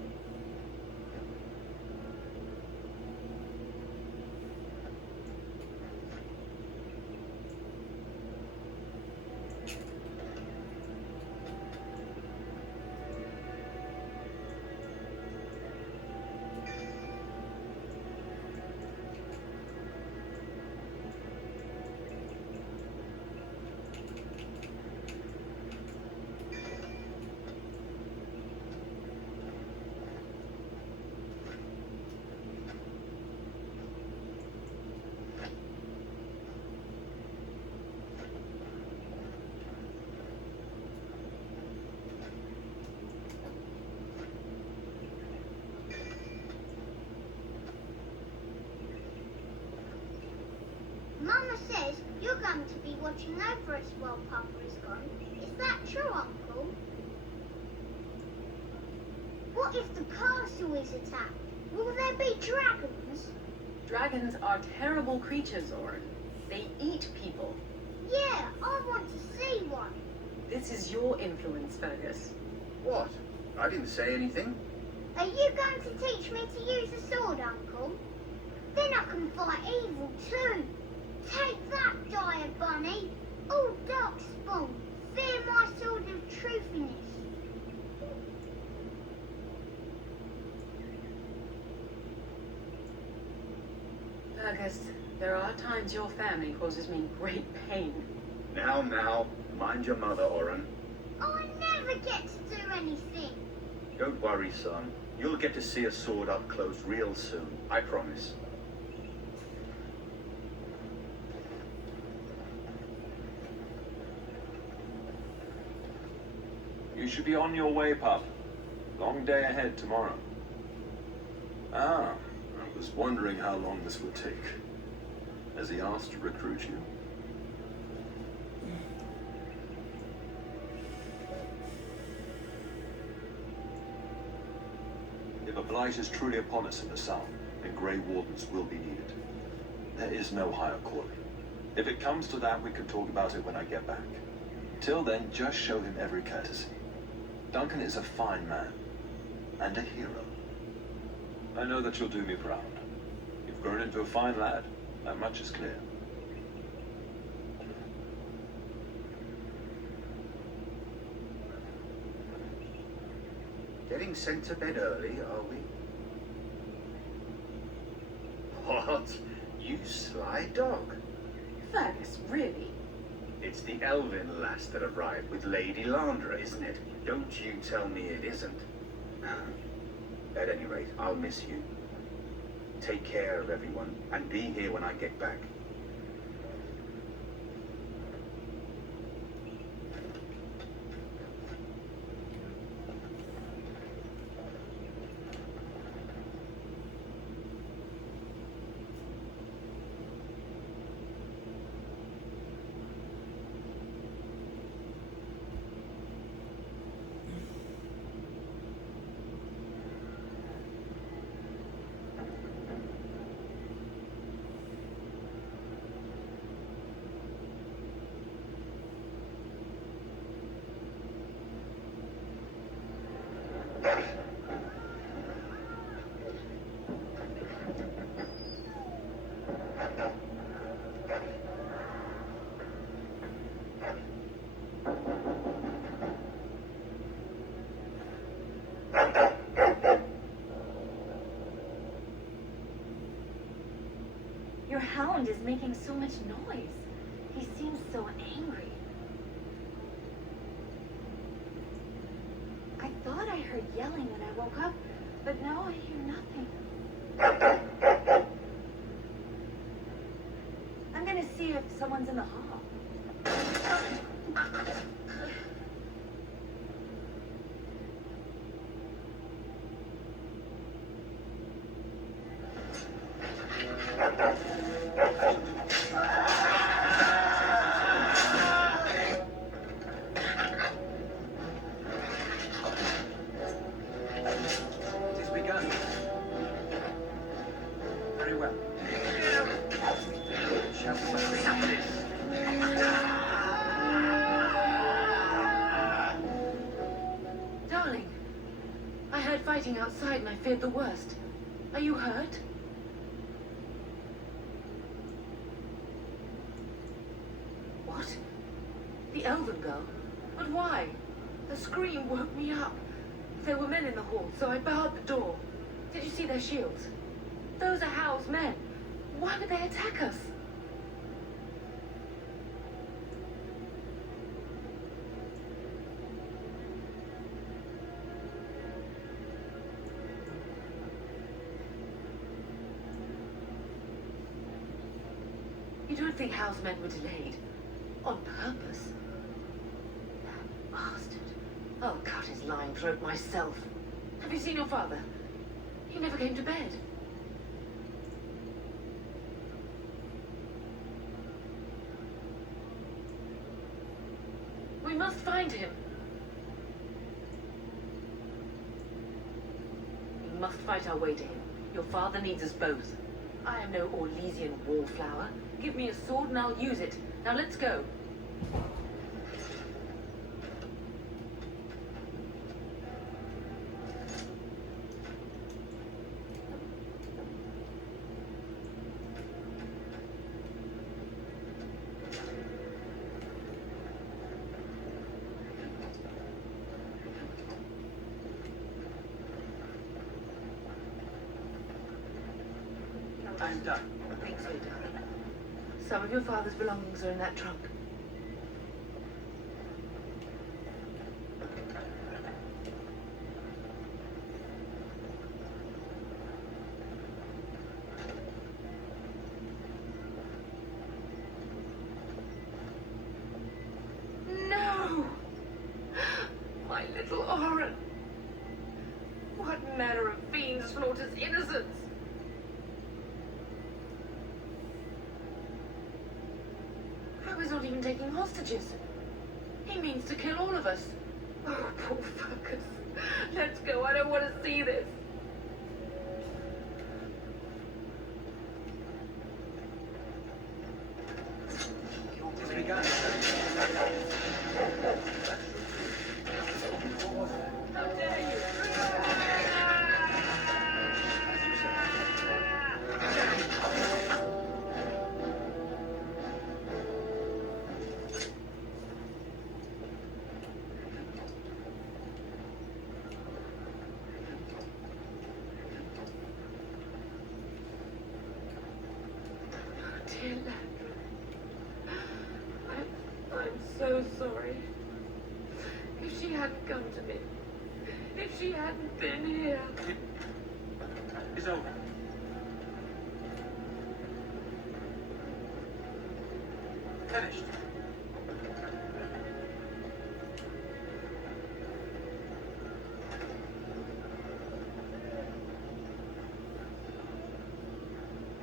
Mama says you're going to be watching over us while Papa is gone. Is that true, Uncle? What if the castle is attacked? Will there be dragons? Dragons are terrible creatures, Orin. They eat people. Yeah, I want to see one. This is your influence, Fergus. What? I didn't say anything. Are you going to teach me to use a sword, Uncle? Then I can fight evil too. Take that, dire bunny. All Darkspawn, fear my sword of truthiness. Fergus, there are times your family causes me great pain. Now, mind your mother, Orin. I never get to do anything. Don't worry, son. You'll get to see a sword up close real soon, I promise. You should be on your way, pup. Long day ahead tomorrow. Ah, I was wondering how long this would take. Has he asked to recruit you? If a blight is truly upon us in the south, then Grey Wardens will be needed. There is no higher calling. If it comes to that, we can talk about it when I get back. Till then, just show him every courtesy. Duncan is a fine man, and a hero. I know that you'll do me proud. You've grown into a fine lad, that much is clear. Getting sent to bed early, are we? What? You sly dog? Fergus, really? It's the elven lass that arrived with Lady Landra, isn't it? Don't you tell me it isn't. At any rate, I'll miss you. Take care of everyone, and be here when I get back. Your hound is making so much noise. He seems so angry. I thought I heard yelling when I woke up, but now I hear nothing. I'm gonna see if someone's in the hall. It is begun. Very well. Shall we have this? Darling, I heard fighting outside and I feared the worst. Are you hurt? What? The elven girl? But why? The scream woke me up. There were men in the hall, so I barred the door. Did you see their shields? Those are Hal's men. Why would they attack us? You don't think Hal's men were delayed? On purpose? That bastard. I'll cut his lying throat myself. Have you seen your father? He never came to bed. We must find him. We must fight our way to him. Your father needs us both. I am no Orlesian wallflower. Give me a sword and I'll use it. Now let's go. I'm done. I think so, darling. Some of your father's belongings are in that trunk. No! My little Oren! What manner of fiend slaughters innocents? I was not even taking hostages. He means to kill all of us. Oh, poor Fergus. Let's go. I don't want to see this. It is begun. How dare you? so sorry. If she hadn't come to me, if she hadn't been here. It's over. Finished.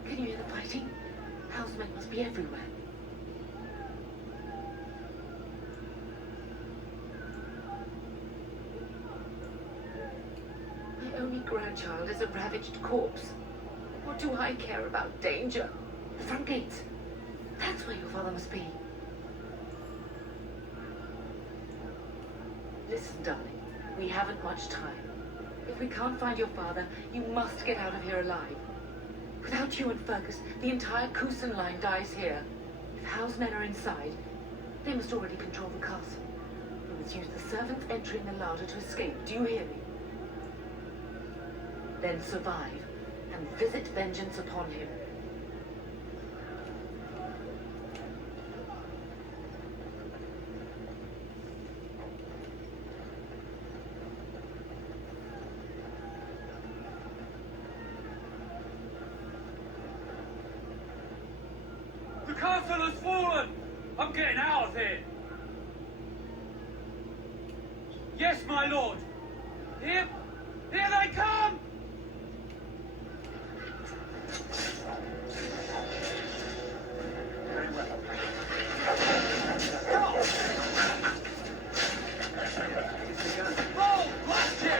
Can you hear the fighting? Housemen must be everywhere. My only grandchild is a ravaged corpse. What do I care about danger? The front gates. That's where your father must be. Listen, darling. We haven't much time. If we can't find your father, you must get out of here alive. Without you and Fergus, the entire Kusen line dies here. If Howe's men are inside, they must already control the castle. We must use the servants entering the larder to escape. Do you hear me? Then survive and visit vengeance upon him. The castle has fallen! I'm getting out of here! Yes, my lord! Here they come! Very well. Oh, blast you!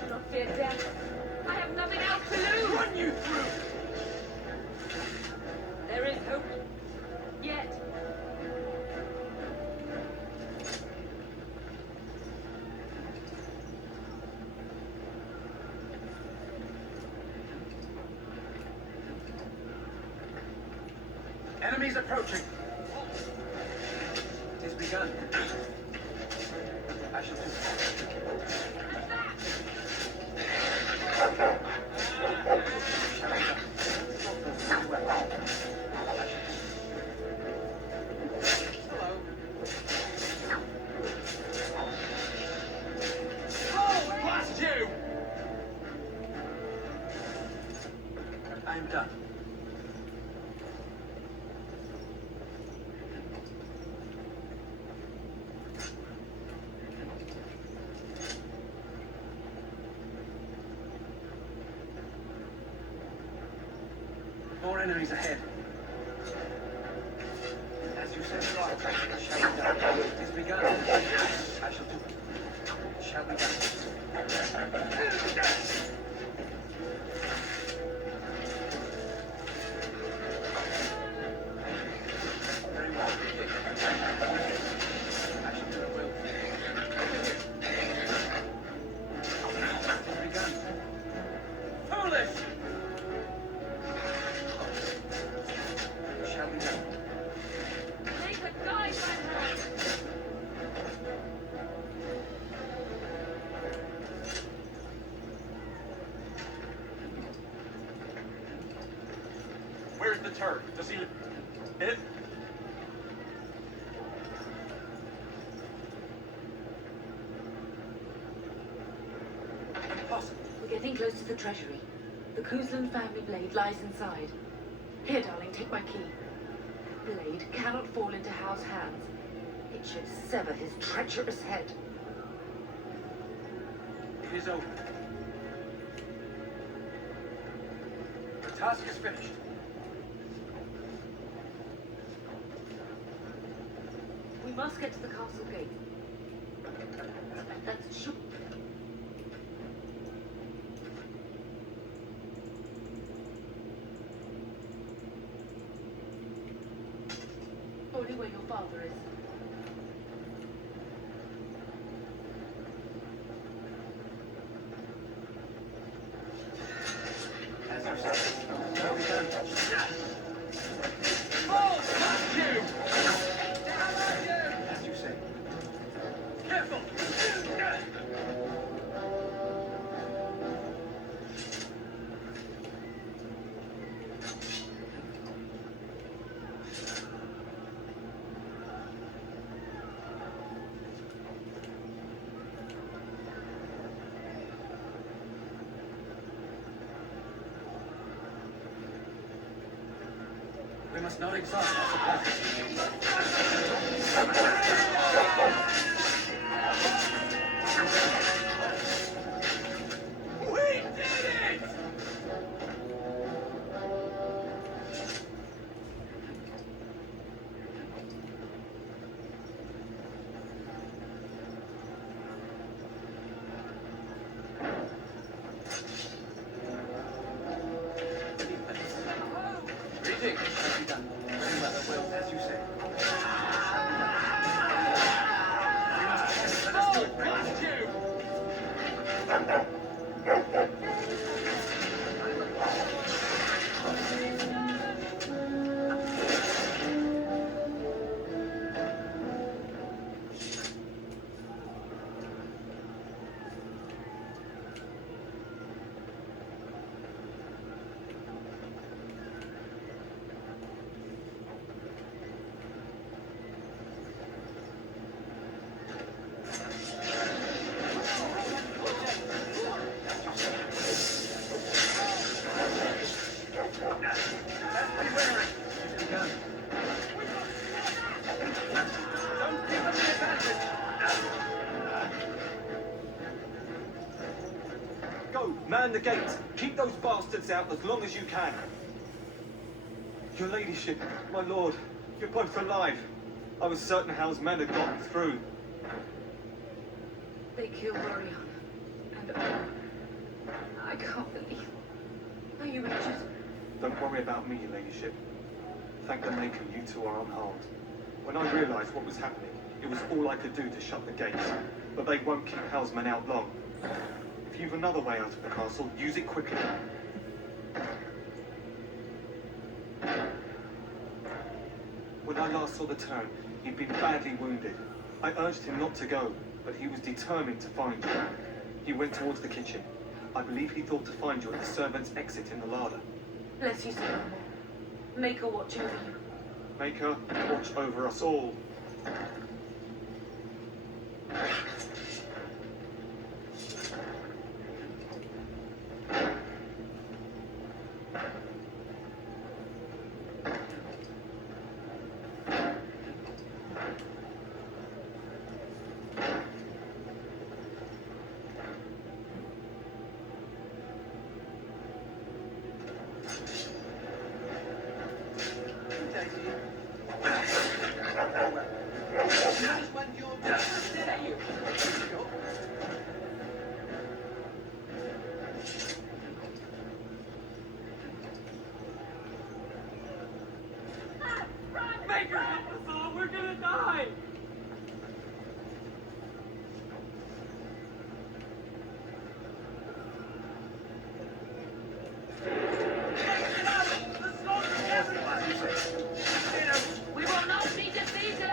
Do not fear death. I have nothing else to lose. Run you through! There is hope. Yet. Enemies approaching. It has begun. I shall do Oh, blast you! I am done. More enemies ahead. As you said, right, it shall be done. It has begun. I shall do it. It shall be done. Very well. I shall do it well. It has begun. Foolish! It shall be done. They could die by now. Where's the Turk? Does he live? Impossible. We're getting close to the treasury. The Kuzlan family blade lies inside. Here, darling, take my key. The blade cannot fall into Howe's hands. It should sever his treacherous head. It is over. The task is finished. We must get to the castle gate. That's sure. Only where your father is. As you said, it shall be done. Oh, blast you! As you say. Careful! We must not exhaust our supplies. We did it! Greetings. Very well, as you say. We must let us do it quickly. Go, man the gates. Keep those bastards out as long as you can. Your ladyship, my lord, you're both alive. I was certain Hal's men had gotten through. They killed Oriana. And I can't believe. Are you injured? Don't worry about me, your ladyship. Thank the Maker you two are unharmed. When I realised what was happening, it was all I could do to shut the gates. But they won't keep Hal's men out long. If you've another way out of the castle, use it quickly. When I last saw the Turn, he'd been badly wounded. I urged him not to go, but he was determined to find you. He went towards the kitchen. I believe he thought to find you at the servants' exit in the larder. Bless you, Sir. Make her watch over you. Make her watch over us all. Maker, help us all! We're gonna die! We will not be defeated!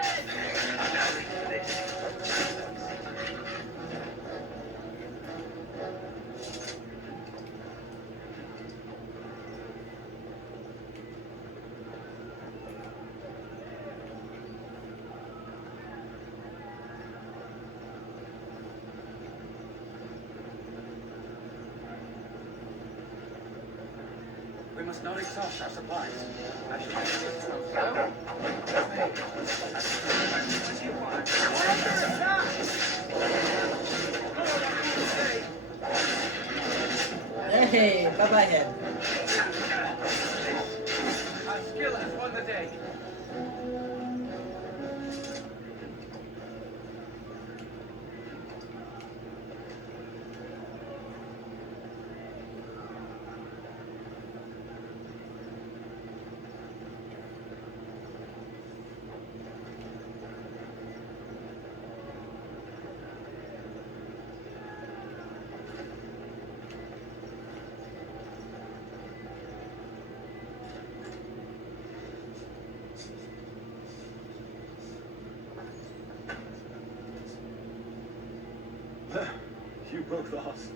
We must not exhaust our supplies. I shall Hey, bye-bye head. Our skill has won the day. You both asked.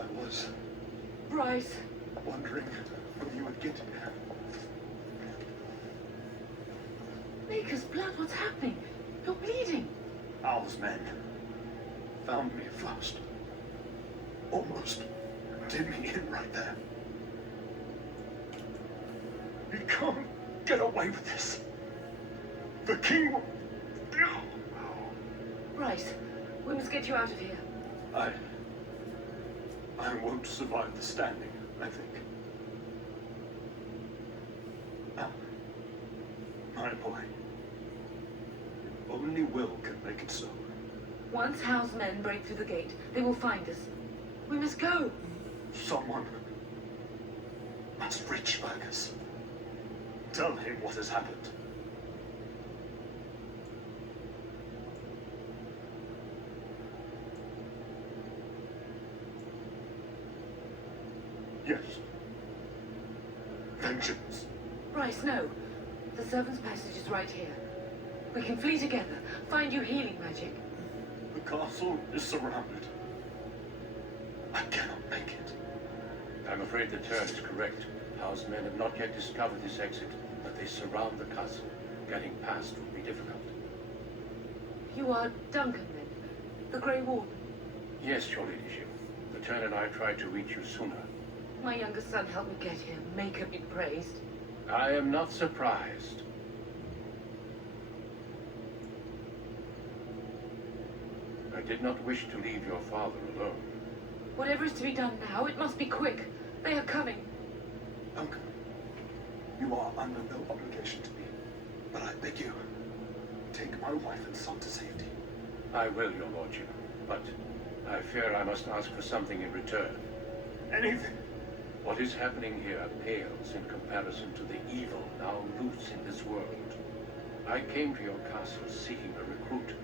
I was Bryce. wondering when you would get here. Maker's blood, what's happening? You're bleeding. Al's men found me first. Almost did me in right there. He come get away with this. The king will... Bryce, we must get you out of here. I won't survive the standing, I think. My boy. Only Will can make it so. Once Hal's men break through the gate, they will find us. We must go. Someone must reach Fergus. Tell him what has happened. Yes. Vengeance. Bryce, no. The servant's passage is right here. We can flee together, find you healing magic. The castle is surrounded. I cannot make it. I'm afraid the turn is correct. House men have not yet discovered this exit, but they surround the castle. Getting past will be difficult. You are Duncan, then? The Grey Warden? Yes, your ladyship. The turn and I tried to reach you sooner. My younger son helped me get here. May her be praised. I am not surprised. I did not wish to leave your father alone. Whatever is to be done now, it must be quick. They are coming. Duncan, you are under no obligation to me, but I beg you, take my wife and son to safety. I will, your lordship, but I fear I must ask for something in return. Anything. What is happening here pales in comparison to the evil now loose in this world. I came to your castle seeking a recruit.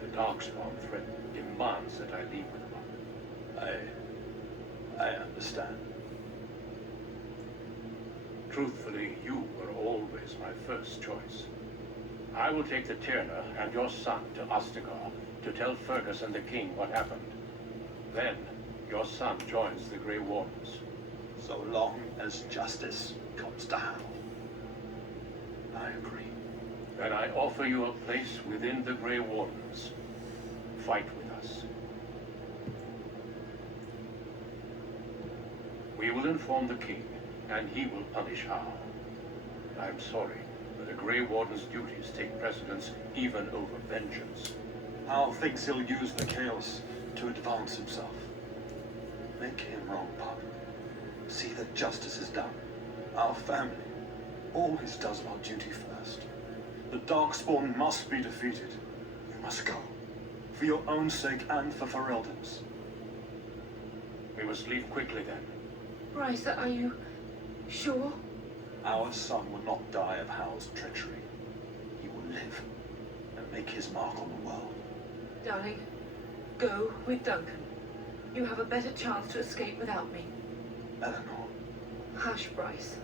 The Darkspawn threat demands that I leave with one. I understand. Truthfully, you were always my first choice. I will take the Tyrna and your son to Ostagar to tell Fergus and the king what happened. Then, your son joins the Grey Wardens. So long as justice comes to Hal. I agree. Then I offer you a place within the Grey Wardens. Fight with us. We will inform the king, and he will punish Hal. I'm sorry, but the Grey Warden's duties take precedence even over vengeance. Hal thinks he'll use the chaos to advance himself. Make him wrong, Pup. See that justice is done. Our family always does our duty first. The Darkspawn must be defeated. You must go. For your own sake and for Ferelden's. We must leave quickly then. Bryce, are you sure? Our son will not die of Hal's treachery. He will live and make his mark on the world. Darling, go with Duncan. You have a better chance to escape without me. Eleanor. Hush, Bryce.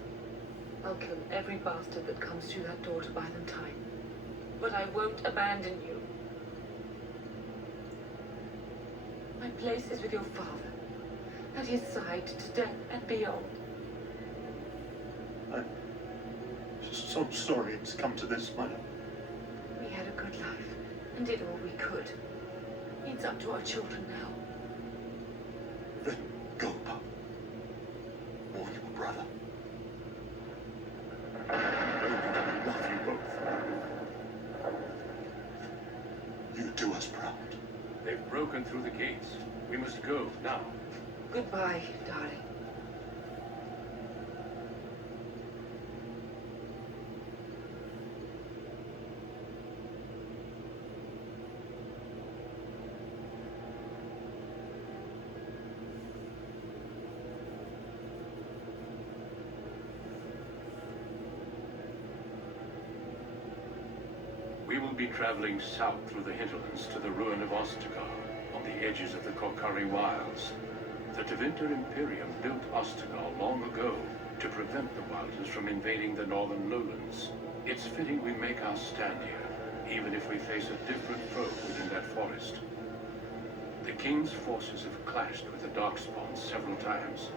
I'll kill every bastard that comes through that door to buy them time. But I won't abandon you. My place is with your father. At his side to death and beyond. I'm so sorry it's come to this, my love. We had a good life and did all we could. It's up to our children now. Then go, Pup. Or your brother. I love you both. You do us proud. They've broken through the gates. We must go now. Goodbye, darling. We will be traveling south through the hinterlands to the ruin of Ostagar, on the edges of the Korcari Wilds. The Tevinter Imperium built Ostagar long ago to prevent the Wilders from invading the northern lowlands. It's fitting we make our stand here, even if we face a different foe within that forest. The King's forces have clashed with the Darkspawn several times,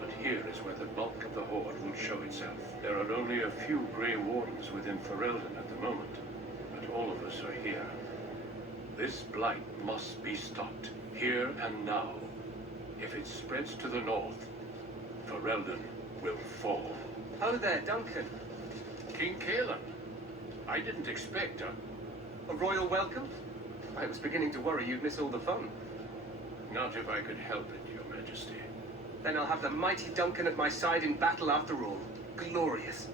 but here is where the bulk of the Horde will show itself. There are only a few Grey Wardens within Ferelden at the moment, but all of us are here. This blight must be stopped, here and now. If it spreads to the north, Ferelden will fall. Oh there, Duncan. King Kalen. I didn't expect A royal welcome? I was beginning to worry you'd miss all the fun. Not if I could help it, Your Majesty. Then I'll have the mighty Duncan at my side in battle after all. Glorious.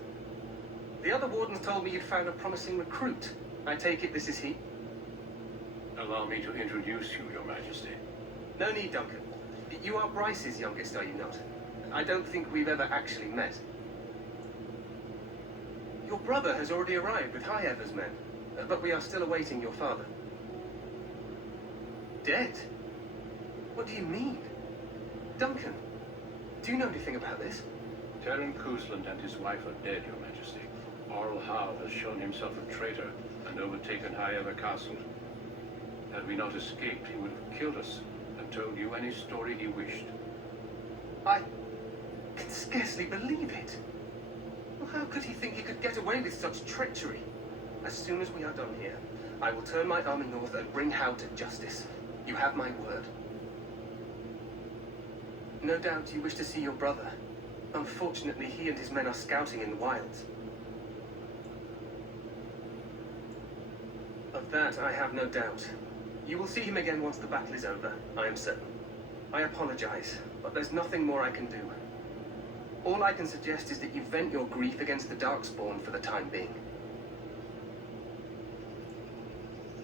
The other wardens told me you'd found a promising recruit. I take it this is he? Allow me to introduce you, Your Majesty. No need, Duncan. You are Bryce's youngest, are you not? I don't think we've ever actually met. Your brother has already arrived with High Ever's men, but we are still awaiting your father. Dead? What do you mean? Duncan, do you know anything about this? Terran Cousland and his wife are dead, Your Majesty. Arl Howe has shown himself a traitor and overtaken High Ever Castle. Had we not escaped, he would have killed us and told you any story he wished. I can scarcely believe it. Well, how could he think he could get away with such treachery? As soon as we are done here, I will turn my army north and bring Howe to justice. You have my word. No doubt you wish to see your brother. Unfortunately, he and his men are scouting in the wilds. Of that, I have no doubt. You will see him again once the battle is over, I am certain. I apologize, but there's nothing more I can do. All I can suggest is that you vent your grief against the Darkspawn for the time being.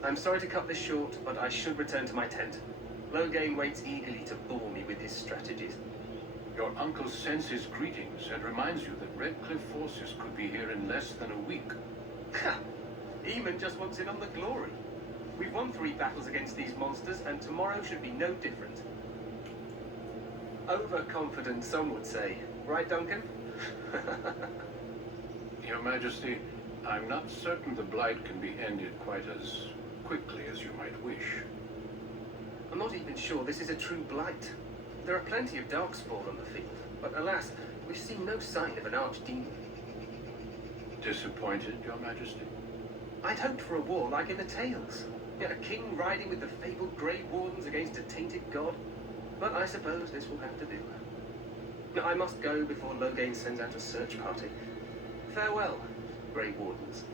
I'm sorry to cut this short, but I should return to my tent. Loghain waits eagerly to bore me with his strategies. Your uncle sends his greetings and reminds you that Redcliffe forces could be here in less than a week. Ha! Eamon just wants in on the glory. We've won 3 battles against these monsters, and tomorrow should be no different. Overconfident, some would say. Right, Duncan? Your Majesty, I'm not certain the Blight can be ended quite as quickly as you might wish. I'm not even sure this is a true blight. There are plenty of Darkspawn on the field, but alas, we've seen no sign of an archdemon. Disappointed, Your Majesty? I'd hoped for a war like in the tales. A king riding with the fabled Grey Wardens against a tainted god. But I suppose this will have to do. I must go before Loghain sends out a search party. Farewell, Grey Wardens.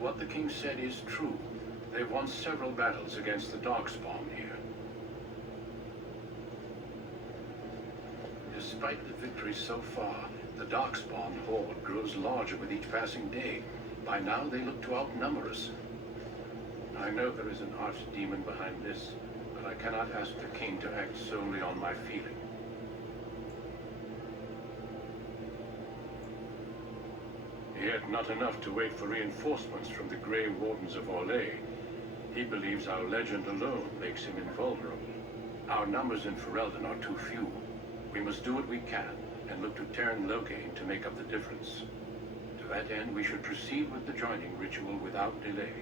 What the king said is true. They've won several battles against the Darkspawn here. Despite the victories so far, the Darkspawn horde grows larger with each passing day. By now, they look to outnumber us. I know there is an archdemon behind this, but I cannot ask the king to act solely on my feeling. Yet not enough to wait for reinforcements from the Grey Wardens of Orlais. He believes our legend alone makes him invulnerable. Our numbers in Ferelden are too few. We must do what we can, and look to Terran Loghain to make up the difference. To that end, we should proceed with the joining ritual without delay.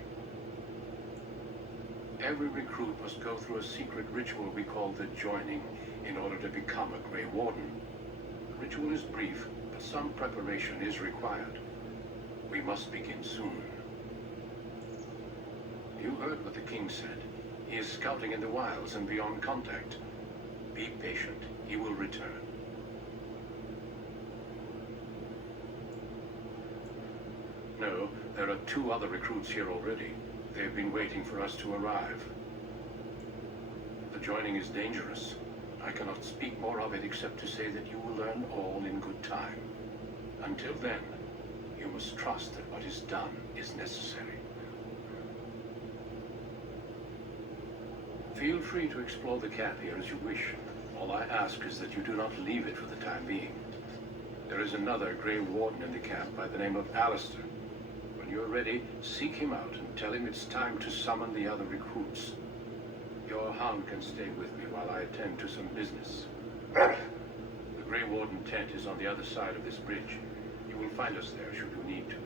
Every recruit must go through a secret ritual we call the joining in order to become a Grey Warden. The ritual is brief, but some preparation is required. We must begin soon. You heard what the king said. He is scouting in the wilds and beyond contact. Be patient. He will return. No, there are 2 other recruits here already. They've been waiting for us to arrive. The joining is dangerous. I cannot speak more of it except to say that you will learn all in good time. Until then, you must trust that what is done is necessary. Feel free to explore the camp here as you wish. All I ask is that you do not leave it for the time being. There is another Grey Warden in the camp by the name of Alistair. When you're ready, seek him out and tell him it's time to summon the other recruits. Your hound can stay with me while I attend to some business. The Grey Warden tent is on the other side of this bridge. You will find us there should you need to.